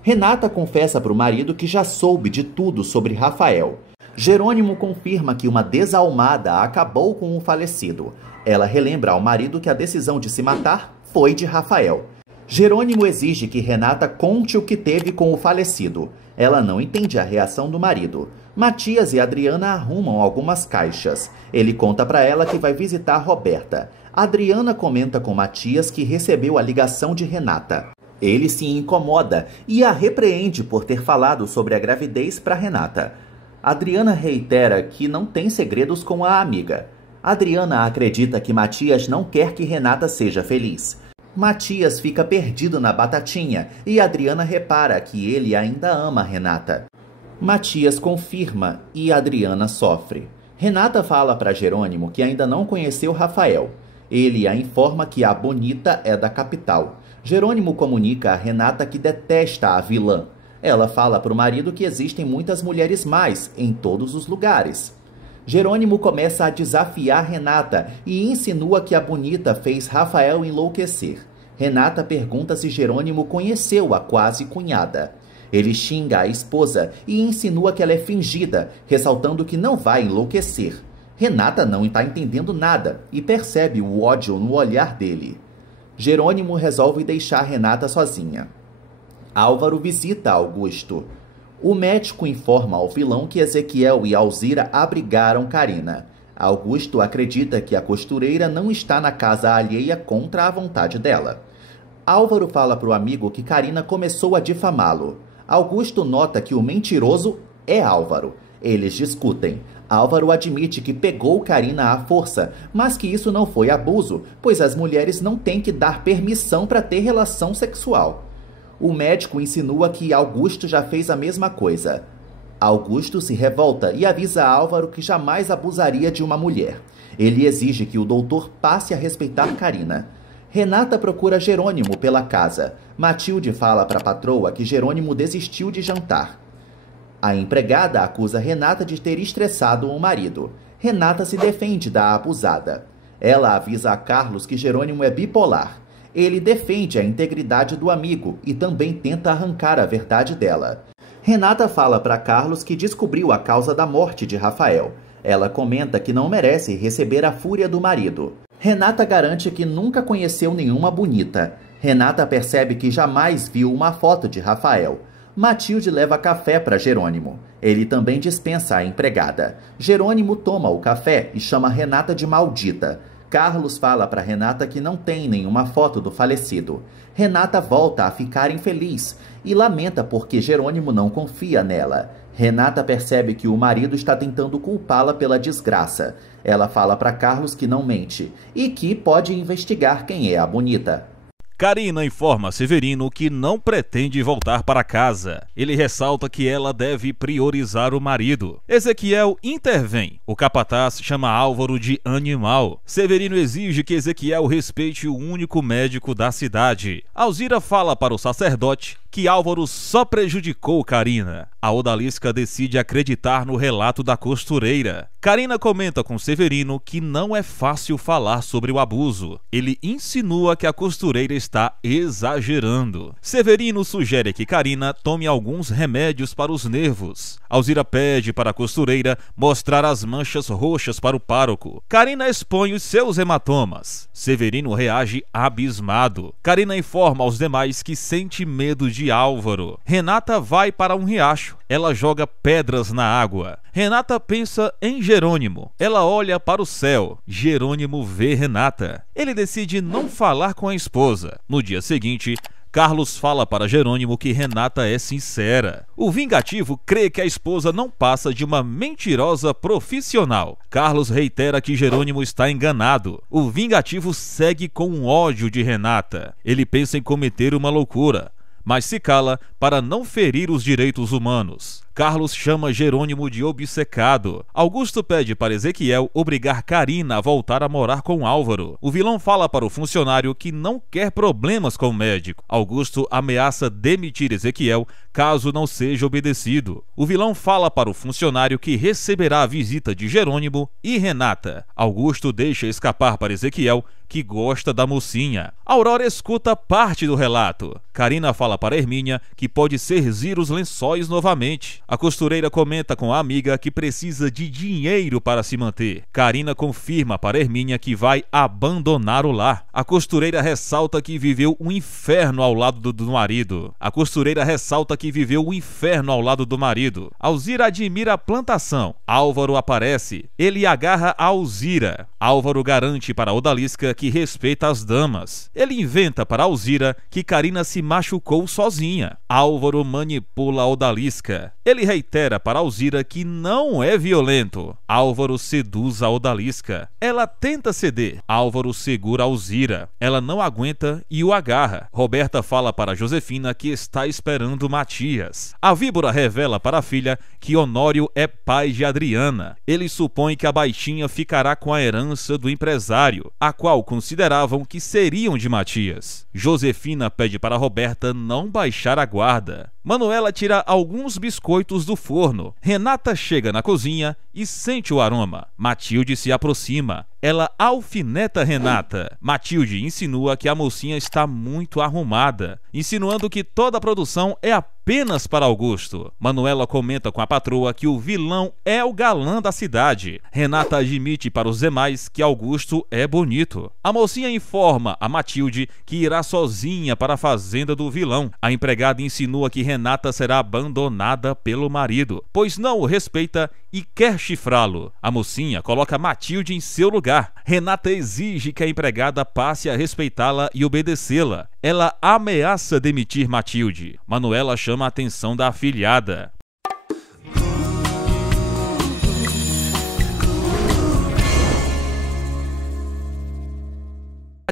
Renata confessa para o marido que já soube de tudo sobre Rafael. Jerônimo confirma que uma desalmada acabou com o falecido. Ela relembra ao marido que a decisão de se matar foi de Rafael. Jerônimo exige que Renata conte o que teve com o falecido. Ela não entende a reação do marido. Matias e Adriana arrumam algumas caixas. Ele conta para ela que vai visitar Roberta. Adriana comenta com Matias que recebeu a ligação de Renata. Ele se incomoda e a repreende por ter falado sobre a gravidez para Renata. Adriana reitera que não tem segredos com a amiga. Adriana acredita que Matias não quer que Renata seja feliz. Matias fica perdido na batatinha e Adriana repara que ele ainda ama Renata. Matias confirma e Adriana sofre. Renata fala para Jerônimo que ainda não conheceu Rafael. Ele a informa que a bonita é da capital. Jerônimo comunica a Renata que detesta a vilã. Ela fala para o marido que existem muitas mulheres mais em todos os lugares. Jerônimo começa a desafiar Renata e insinua que a bonita fez Rafael enlouquecer. Renata pergunta se Jerônimo conheceu a quase cunhada. Ele xinga a esposa e insinua que ela é fingida, ressaltando que não vai enlouquecer. Renata não está entendendo nada e percebe o ódio no olhar dele. Jerônimo resolve deixar Renata sozinha. Álvaro visita Augusto. O médico informa ao vilão que Ezequiel e Alzira abrigaram Carina. Augusto acredita que a costureira não está na casa alheia contra a vontade dela. Álvaro fala para o amigo que Carina começou a difamá-lo. Augusto nota que o mentiroso é Álvaro. Eles discutem. Álvaro admite que pegou Carina à força, mas que isso não foi abuso, pois as mulheres não têm que dar permissão para ter relação sexual. O médico insinua que Augusto já fez a mesma coisa. Augusto se revolta e avisa Álvaro que jamais abusaria de uma mulher. Ele exige que o doutor passe a respeitar Carina. Renata procura Jerônimo pela casa. Matilde fala para a patroa que Jerônimo desistiu de jantar. A empregada acusa Renata de ter estressado o marido. Renata se defende da abusada. Ela avisa a Carlos que Jerônimo é bipolar. Ele defende a integridade do amigo e também tenta arrancar a verdade dela. Renata fala para Carlos que descobriu a causa da morte de Rafael. Ela comenta que não merece receber a fúria do marido. Renata garante que nunca conheceu nenhuma bonita. Renata percebe que jamais viu uma foto de Rafael. Matilde leva café para Jerônimo. Ele também dispensa a empregada. Jerônimo toma o café e chama Renata de maldita. Carlos fala para Renata que não tem nenhuma foto do falecido. Renata volta a ficar infeliz e lamenta porque Jerônimo não confia nela. Renata percebe que o marido está tentando culpá-la pela desgraça. Ela fala para Carlos que não mente e que pode investigar quem é a bonita. Carina informa Severino que não pretende voltar para casa. Ele ressalta que ela deve priorizar o marido. Ezequiel intervém. O capataz chama Álvaro de animal. Severino exige que Ezequiel respeite o único médico da cidade. Alzira fala para o sacerdote que Álvaro só prejudicou Carina. A odalisca decide acreditar no relato da costureira. Carina comenta com Severino que não é fácil falar sobre o abuso. Ele insinua que a costureira está exagerando. Severino sugere que Carina tome alguns remédios para os nervos. Alzira pede para a costureira mostrar as manchas roxas para o pároco. Carina expõe os seus hematomas. Severino reage abismado. Carina informa aos demais que sente medo de Álvaro. Renata vai para um riacho. Ela joga pedras na água. Renata pensa em Jerônimo. Ela olha para o céu. Jerônimo vê Renata. Ele decide não falar com a esposa. No dia seguinte, Carlos fala para Jerônimo que Renata é sincera. O vingativo crê que a esposa não passa de uma mentirosa profissional. Carlos reitera que Jerônimo está enganado. O vingativo segue com ódio de Renata. Ele pensa em cometer uma loucura, mas se cala para não ferir os direitos humanos. Carlos chama Jerônimo de obcecado. Augusto pede para Ezequiel obrigar Carina a voltar a morar com Álvaro. O vilão fala para o funcionário que não quer problemas com o médico. Augusto ameaça demitir Ezequiel caso não seja obedecido. O vilão fala para o funcionário que receberá a visita de Jerônimo e Renata. Augusto deixa escapar para Ezequiel que gosta da mocinha. Aurora escuta parte do relato. Carina fala para Hermínia que pode cerzir os lençóis novamente. A costureira comenta com a amiga que precisa de dinheiro para se manter. Carina confirma para Hermínia que vai abandonar o lar. A costureira ressalta que viveu um inferno ao lado do marido. Alzira admira a plantação. Álvaro aparece. Ele agarra a Alzira. Álvaro garante para Odalisca que respeita as damas. Ele inventa para Alzira que Carina se machucou sozinha. Álvaro manipula Odalisca. Ele reitera para Alzira que não é violento. Álvaro seduz a Odalisca. Ela tenta ceder. Álvaro segura Alzira. Ela não aguenta e o agarra. Roberta fala para Josefina que está esperando Matias. A víbora revela para a filha que Honório é pai de Adriana. Ele supõe que a baixinha ficará com a herança do empresário, a qual consideravam que seriam de Matias. Josefina pede para Roberta não baixar a guarda. Manuela tira alguns biscoitos do forno. Renata chega na cozinha e sente o aroma. Matilde se aproxima. Ela alfineta Renata. Matilde insinua que a mocinha está muito arrumada, insinuando que toda a produção é apenas para Augusto. Manuela comenta com a patroa que o vilão é o galã da cidade. Renata admite para os demais que Augusto é bonito. A mocinha informa a Matilde que irá sozinha para a fazenda do vilão. A empregada insinua que Renata será abandonada pelo marido, pois não o respeita e quer chifrá-lo. A mocinha coloca Matilde em seu lugar. Renata exige que a empregada passe a respeitá-la e obedecê-la. Ela ameaça demitir Matilde. Manuela chama a atenção da afilhada.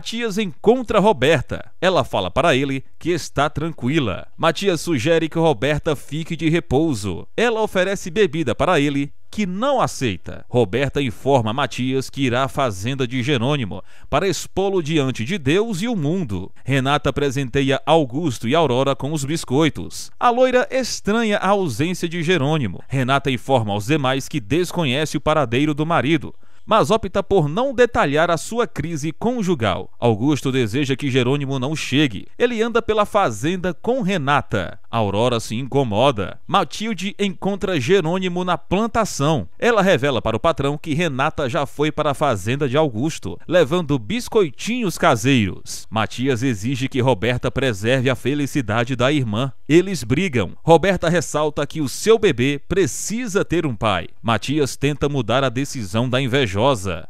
Matias encontra Roberta. Ela fala para ele que está tranquila. Matias sugere que Roberta fique de repouso. Ela oferece bebida para ele, que não aceita. Roberta informa Matias que irá à fazenda de Jerônimo para expô-lo diante de Deus e o mundo. Renata presenteia Augusto e Aurora com os biscoitos. A loira estranha a ausência de Jerônimo. Renata informa aos demais que desconhece o paradeiro do marido, mas opta por não detalhar a sua crise conjugal. Augusto deseja que Jerônimo não chegue. Ele anda pela fazenda com Renata. Aurora se incomoda. Matilde encontra Jerônimo na plantação. Ela revela para o patrão que Renata já foi para a fazenda de Augusto, levando biscoitinhos caseiros. Matias exige que Roberta preserve a felicidade da irmã. Eles brigam. Roberta ressalta que o seu bebê precisa ter um pai. Matias tenta mudar a decisão da invejosa.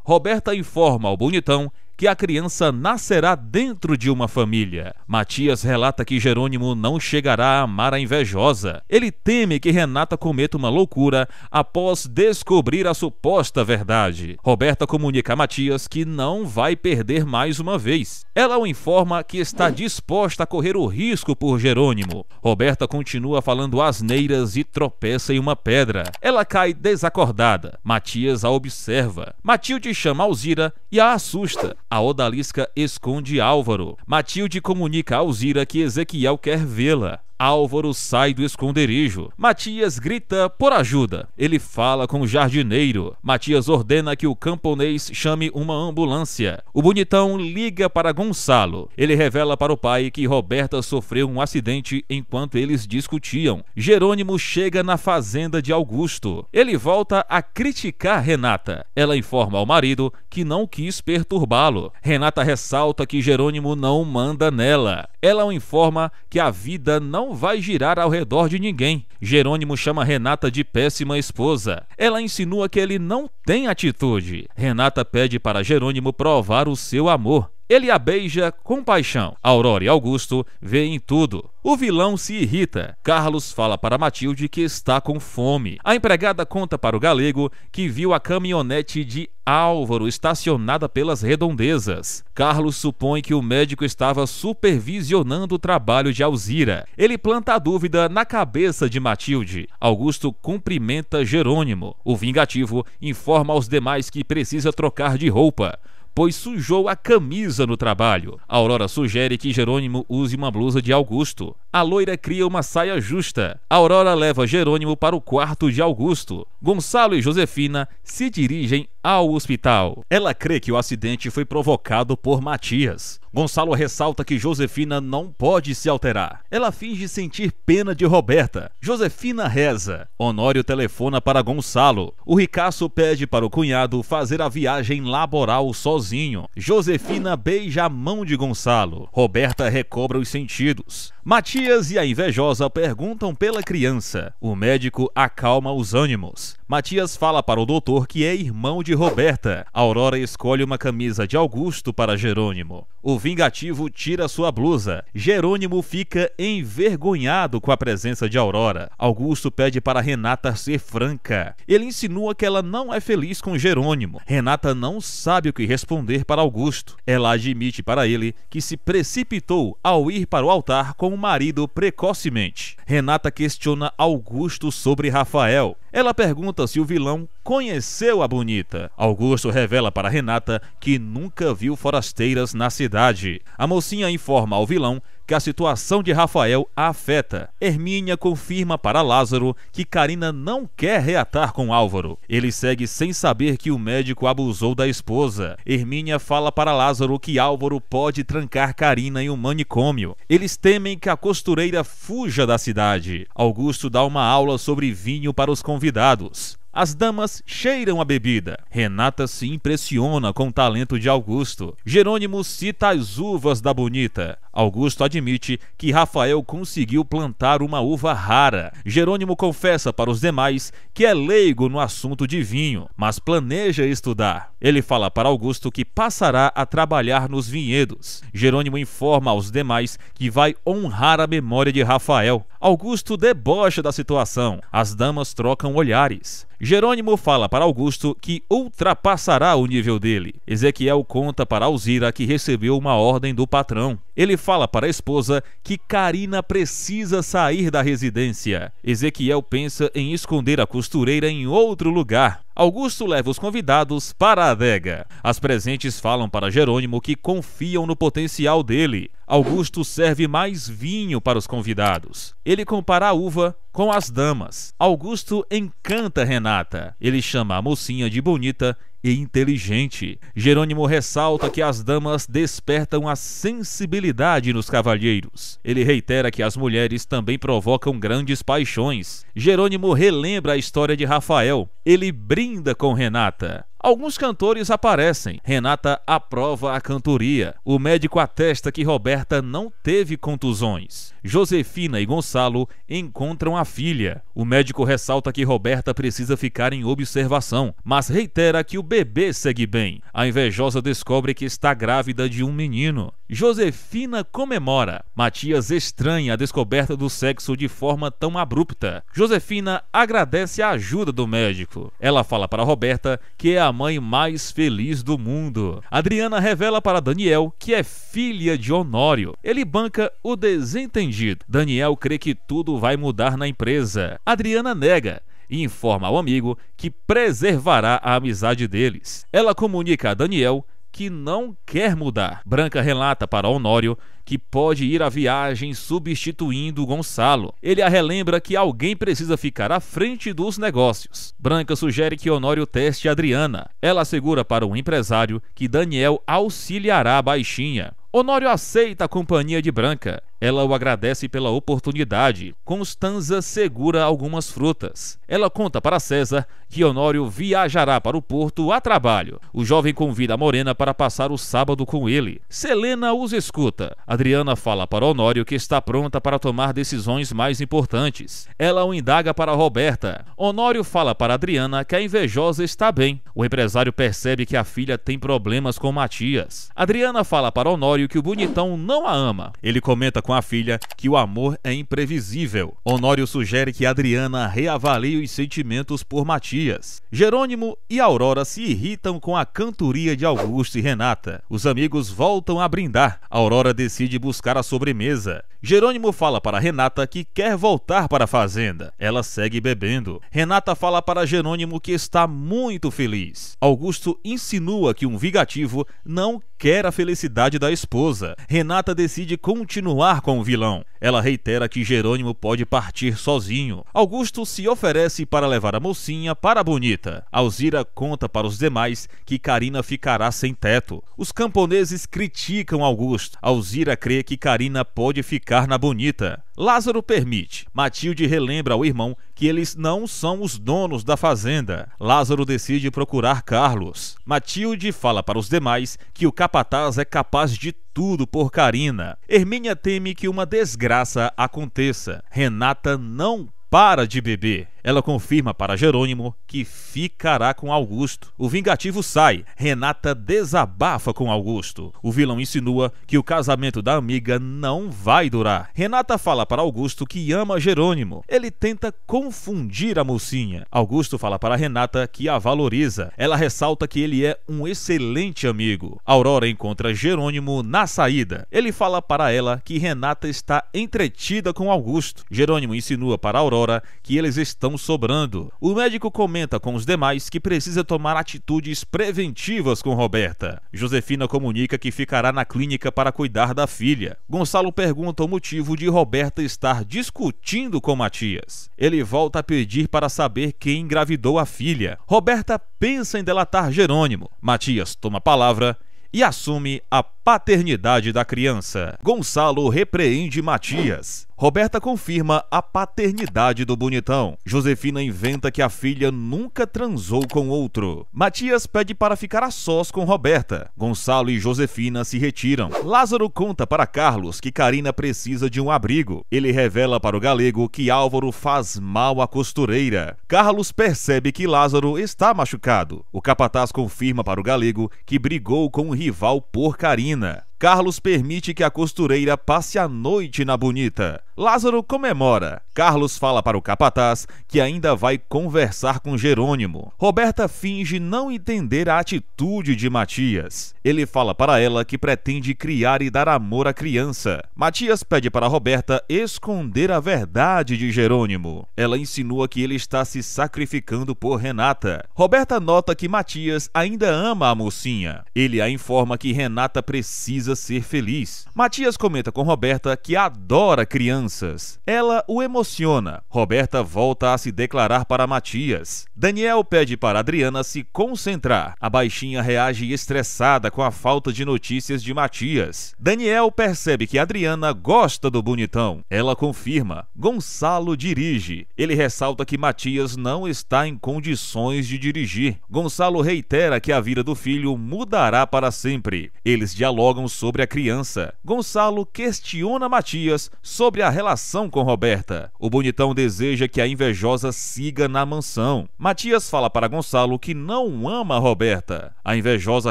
Roberta informa ao bonitão que a criança nascerá dentro de uma família. Matias relata que Jerônimo não chegará a amar a invejosa. Ele teme que Renata cometa uma loucura após descobrir a suposta verdade. Roberta comunica a Matias que não vai perder mais uma vez. Ela o informa que está disposta a correr o risco por Jerônimo. Roberta continua falando asneiras e tropeça em uma pedra. Ela cai desacordada. Matias a observa. Matilde chama Alzira e a assusta. A Odalisca esconde Álvaro. Matilde comunica a Alzira que Ezequiel quer vê-la. Álvaro sai do esconderijo. Matias grita por ajuda. Ele fala com o jardineiro. Matias ordena que o camponês chame uma ambulância. O bonitão liga para Gonçalo. Ele revela para o pai que Roberta sofreu um acidente enquanto eles discutiam. Jerônimo chega na fazenda de Augusto. Ele volta a criticar Renata. Ela informa ao marido que não quis perturbá-lo. Renata ressalta que Jerônimo não manda nela. Ela o informa que a vida não vai girar ao redor de ninguém. Jerônimo chama Renata de péssima esposa. Ela insinua que ele não tem atitude. Renata pede para Jerônimo provar o seu amor. Ele a beija com paixão. Aurora e Augusto veem tudo. O vilão se irrita. Carlos fala para Matilde que está com fome. A empregada conta para o galego que viu a caminhonete de Álvaro estacionada pelas redondezas. Carlos supõe que o médico estava supervisionando o trabalho de Alzira. Ele planta a dúvida na cabeça de Matilde. Augusto cumprimenta Jerônimo. O vingativo informa aos demais que precisa trocar de roupa, pois sujou a camisa no trabalho. Aurora sugere que Jerônimo use uma blusa de Augusto. A loira cria uma saia justa. Aurora leva Jerônimo para o quarto de Augusto. Gonçalo e Josefina se dirigem ao hospital. Ela crê que o acidente foi provocado por Matias. Gonçalo ressalta que Josefina não pode se alterar. Ela finge sentir pena de Roberta. Josefina reza. Honório telefona para Gonçalo. O ricaço pede para o cunhado fazer a viagem laboral sozinho. Josefina beija a mão de Gonçalo. Roberta recobra os sentidos. Matias e a invejosa perguntam pela criança. O médico acalma os ânimos. Matias fala para o doutor que é irmão de Roberta. Aurora escolhe uma camisa de Augusto para Jerônimo. O vingativo tira sua blusa. Jerônimo fica envergonhado com a presença de Aurora. Augusto pede para Renata ser franca. Ele insinua que ela não é feliz com Jerônimo. Renata não sabe o que responder para Augusto. Ela admite para ele que se precipitou ao ir para o altar com o marido precocemente. Renata questiona Augusto sobre Rafael. Ela pergunta se o vilão conheceu a bonita. Augusto revela para Renata que nunca viu forasteiras na cidade. A mocinha informa ao vilão que a situação de Rafael a afeta. Hermínia confirma para Lázaro que Carina não quer reatar com Álvaro. Ele segue sem saber que o médico abusou da esposa. Hermínia fala para Lázaro que Álvaro pode trancar Carina em um manicômio. Eles temem que a costureira fuja da cidade. Augusto dá uma aula sobre vinho para os convidados. As damas cheiram a bebida. Renata se impressiona com o talento de Augusto. Jerônimo cita as uvas da bonita. Augusto admite que Rafael conseguiu plantar uma uva rara. Jerônimo confessa para os demais que é leigo no assunto de vinho, mas planeja estudar. Ele fala para Augusto que passará a trabalhar nos vinhedos. Jerônimo informa aos demais que vai honrar a memória de Rafael. Augusto debocha da situação. As damas trocam olhares. Jerônimo fala para Augusto que ultrapassará o nível dele. Ezequiel conta para Alzira que recebeu uma ordem do patrão. Ele fala para a esposa que Carina precisa sair da residência. Ezequiel pensa em esconder a costureira em outro lugar. Augusto leva os convidados para a adega. As presentes falam para Jerônimo que confiam no potencial dele. Augusto serve mais vinho para os convidados. Ele compara a uva com as damas. Augusto encanta Renata. Ele chama a mocinha de bonita e inteligente. Jerônimo ressalta que as damas despertam a sensibilidade nos cavalheiros. Ele reitera que as mulheres também provocam grandes paixões. Jerônimo relembra a história de Rafael. Ele brinda com Renata. Alguns cantores aparecem. Renata aprova a cantoria. O médico atesta que Roberta não teve contusões. Josefina e Gonçalo encontram a filha. O médico ressalta que Roberta precisa ficar em observação, mas reitera que o bebê segue bem. A invejosa descobre que está grávida de um menino. Josefina comemora. Matias estranha a descoberta do sexo de forma tão abrupta. Josefina agradece a ajuda do médico. Ela fala para Roberta que é a mãe mais feliz do mundo. Adriana revela para Daniel que é filha de Honório. Ele banca o desentendido. Daniel crê que tudo vai mudar na empresa. Adriana nega e informa ao amigo que preservará a amizade deles. Ela comunica a Daniel que não quer mudar. Branca relata para Honório que pode ir à viagem substituindo Gonçalo. Ele a relembra que alguém precisa ficar à frente dos negócios. Branca sugere que Honório teste Adriana. Ela assegura para o empresário que Daniel auxiliará a baixinha. Honório aceita a companhia de Branca. Ela o agradece pela oportunidade. Constanza segura algumas frutas. Ela conta para César que Honório viajará para o porto a trabalho. O jovem convida a Morena para passar o sábado com ele. Selena os escuta. Adriana fala para Honório que está pronta para tomar decisões mais importantes. Ela o indaga para Roberta. Honório fala para Adriana que a invejosa está bem. O empresário percebe que a filha tem problemas com Matias. Adriana fala para Honório que o bonitão não a ama. Ele comenta com com a filha que o amor é imprevisível. Honório sugere que Adriana reavalie os sentimentos por Matias. Jerônimo e Aurora se irritam com a cantoria de Augusto e Renata. Os amigos voltam a brindar. Aurora decide buscar a sobremesa. Jerônimo fala para Renata que quer voltar para a fazenda. Ela segue bebendo. Renata fala para Jerônimo que está muito feliz. Augusto insinua que um vingativo não quer a felicidade da esposa. Renata decide continuar com o vilão. Ela reitera que Jerônimo pode partir sozinho. Augusto se oferece para levar a mocinha para a Bonita. Alzira conta para os demais que Carina ficará sem teto. Os camponeses criticam Augusto. Alzira crê que Carina pode ficar na Bonita. Lázaro permite. Matilde relembra ao irmão que eles não são os donos da fazenda. Lázaro decide procurar Carlos. Matilde fala para os demais que o capataz é capaz de tudo por Carina. Hermínia teme que uma desgraça aconteça. Renata não para de beber. Ela confirma para Jerônimo que ficará com Augusto. O vingativo sai. Renata desabafa com Augusto. O vilão insinua que o casamento da amiga não vai durar. Renata fala para Augusto que ama Jerônimo. Ele tenta confundir a mocinha. Augusto fala para Renata que a valoriza. Ela ressalta que ele é um excelente amigo. Aurora encontra Jerônimo na saída. Ele fala para ela que Renata está entretida com Augusto. Jerônimo insinua para Aurora que eles estão sobrando. O médico comenta com os demais que precisa tomar atitudes preventivas com Roberta. Josefina comunica que ficará na clínica para cuidar da filha. Gonçalo pergunta o motivo de Roberta estar discutindo com Matias. Ele volta a pedir para saber quem engravidou a filha. Roberta pensa em delatar Jerônimo. Matias toma a palavra e assume a paternidade da criança. Gonçalo repreende Matias. Roberta confirma a paternidade do bonitão. Josefina inventa que a filha nunca transou com outro. Matias pede para ficar a sós com Roberta. Gonçalo e Josefina se retiram. Lázaro conta para Carlos que Carina precisa de um abrigo. Ele revela para o galego que Álvaro faz mal à costureira. Carlos percebe que Lázaro está machucado. O capataz confirma para o galego que brigou com o rival por Carina. Carlos permite que a costureira passe a noite na Bonita. Lázaro comemora. Carlos fala para o capataz que ainda vai conversar com Jerônimo. Roberta finge não entender a atitude de Matias. Ele fala para ela que pretende criar e dar amor à criança. Matias pede para Roberta esconder a verdade de Jerônimo. Ela insinua que ele está se sacrificando por Renata. Roberta nota que Matias ainda ama a mocinha. Ele a informa que Renata precisa ser feliz. Matias comenta com Roberta que adora crianças. Ela o emociona. Roberta volta a se declarar para Matias. Daniel pede para Adriana se concentrar. A baixinha reage estressada com a falta de notícias de Matias. Daniel percebe que Adriana gosta do bonitão. Ela confirma. Gonçalo dirige. Ele ressalta que Matias não está em condições de dirigir. Gonçalo reitera que a vida do filho mudará para sempre. Eles dialogam sobre a criança. Gonçalo questiona Matias sobre a relação com Roberta. O bonitão deseja que a invejosa siga na mansão. Matias fala para Gonçalo que não ama Roberta. A invejosa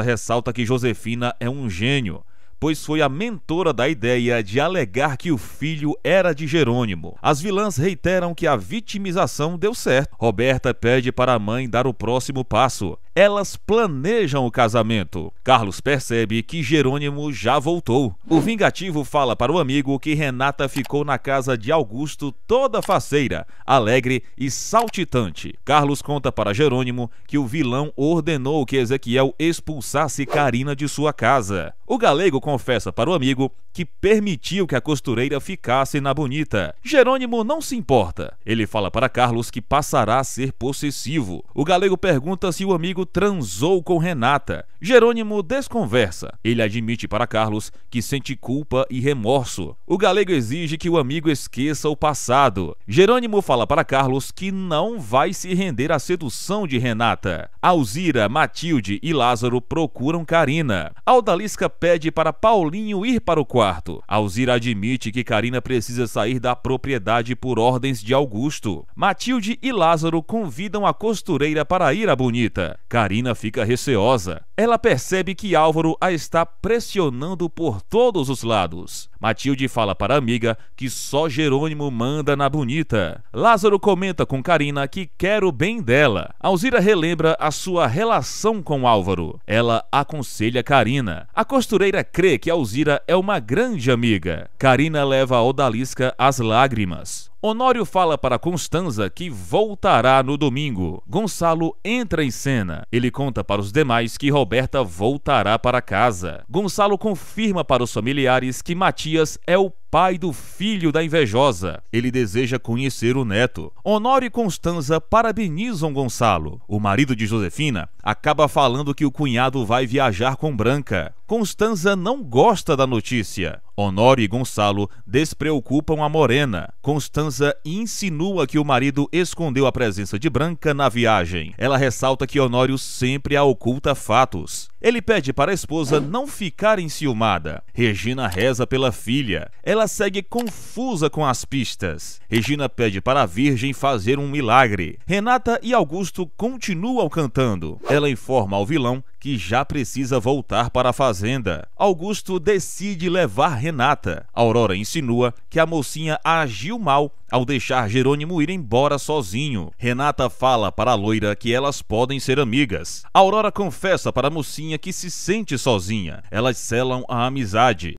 ressalta que Josefina é um gênio, pois foi a mentora da ideia de alegar que o filho era de Jerônimo. As vilãs reiteram que a vitimização deu certo. Roberta pede para a mãe dar o próximo passo. Elas planejam o casamento. Carlos percebe que Jerônimo já voltou. O vingativo fala para o amigo que Renata ficou na casa de Augusto toda faceira, alegre e saltitante. Carlos conta para Jerônimo que o vilão ordenou que Ezequiel expulsasse Carina de sua casa. O galego confessa para o amigo que permitiu que a costureira ficasse na Bonita. Jerônimo não se importa. Ele fala para Carlos que passará a ser possessivo. O galego pergunta se o amigo transou com Renata. Jerônimo desconversa. Ele admite para Carlos que sente culpa e remorso. O galego exige que o amigo esqueça o passado. Jerônimo fala para Carlos que não vai se render à sedução de Renata. Alzira, Matilde e Lázaro procuram Carina. Aldalisca pede para Paulinho ir para o quarto. Alzira admite que Carina precisa sair da propriedade por ordens de Augusto. Matilde e Lázaro convidam a costureira para ir à Bonita. Carina fica receosa. Ela percebe que Álvaro a está pressionando por todos os lados. Matilde fala para a amiga que só Jerônimo manda na bonita. Lázaro comenta com Carina que quer o bem dela. Alzira relembra a sua relação com Álvaro. Ela aconselha Carina. A costureira crê que Alzira é uma grande amiga. Carina leva a odalisca às lágrimas. Honório fala para Constanza que voltará no domingo. Gonçalo entra em cena. Ele conta para os demais que Roberta voltará para casa. Gonçalo confirma para os familiares que Matias é o pai do filho da invejosa. Ele deseja conhecer o neto. Honório e Constanza parabenizam Gonçalo. O marido de Josefina acaba falando que o cunhado vai viajar com Branca. Constanza não gosta da notícia. Honório e Gonçalo despreocupam a morena. Constanza insinua que o marido escondeu a presença de Branca na viagem. Ela ressalta que Honório sempre a oculta fatos. Ele pede para a esposa não ficar enciumada. Regina reza pela filha. Ela segue confusa com as pistas. Regina pede para a Virgem fazer um milagre. Renata e Augusto continuam cantando. Ela informa ao vilão que já precisa voltar para a fazenda. Augusto decide levar Renata. Aurora insinua que a mocinha agiu mal ao deixar Jerônimo ir embora sozinho. Renata fala para a loira que elas podem ser amigas. Aurora confessa para a mocinha que se sente sozinha. Elas selam a amizade.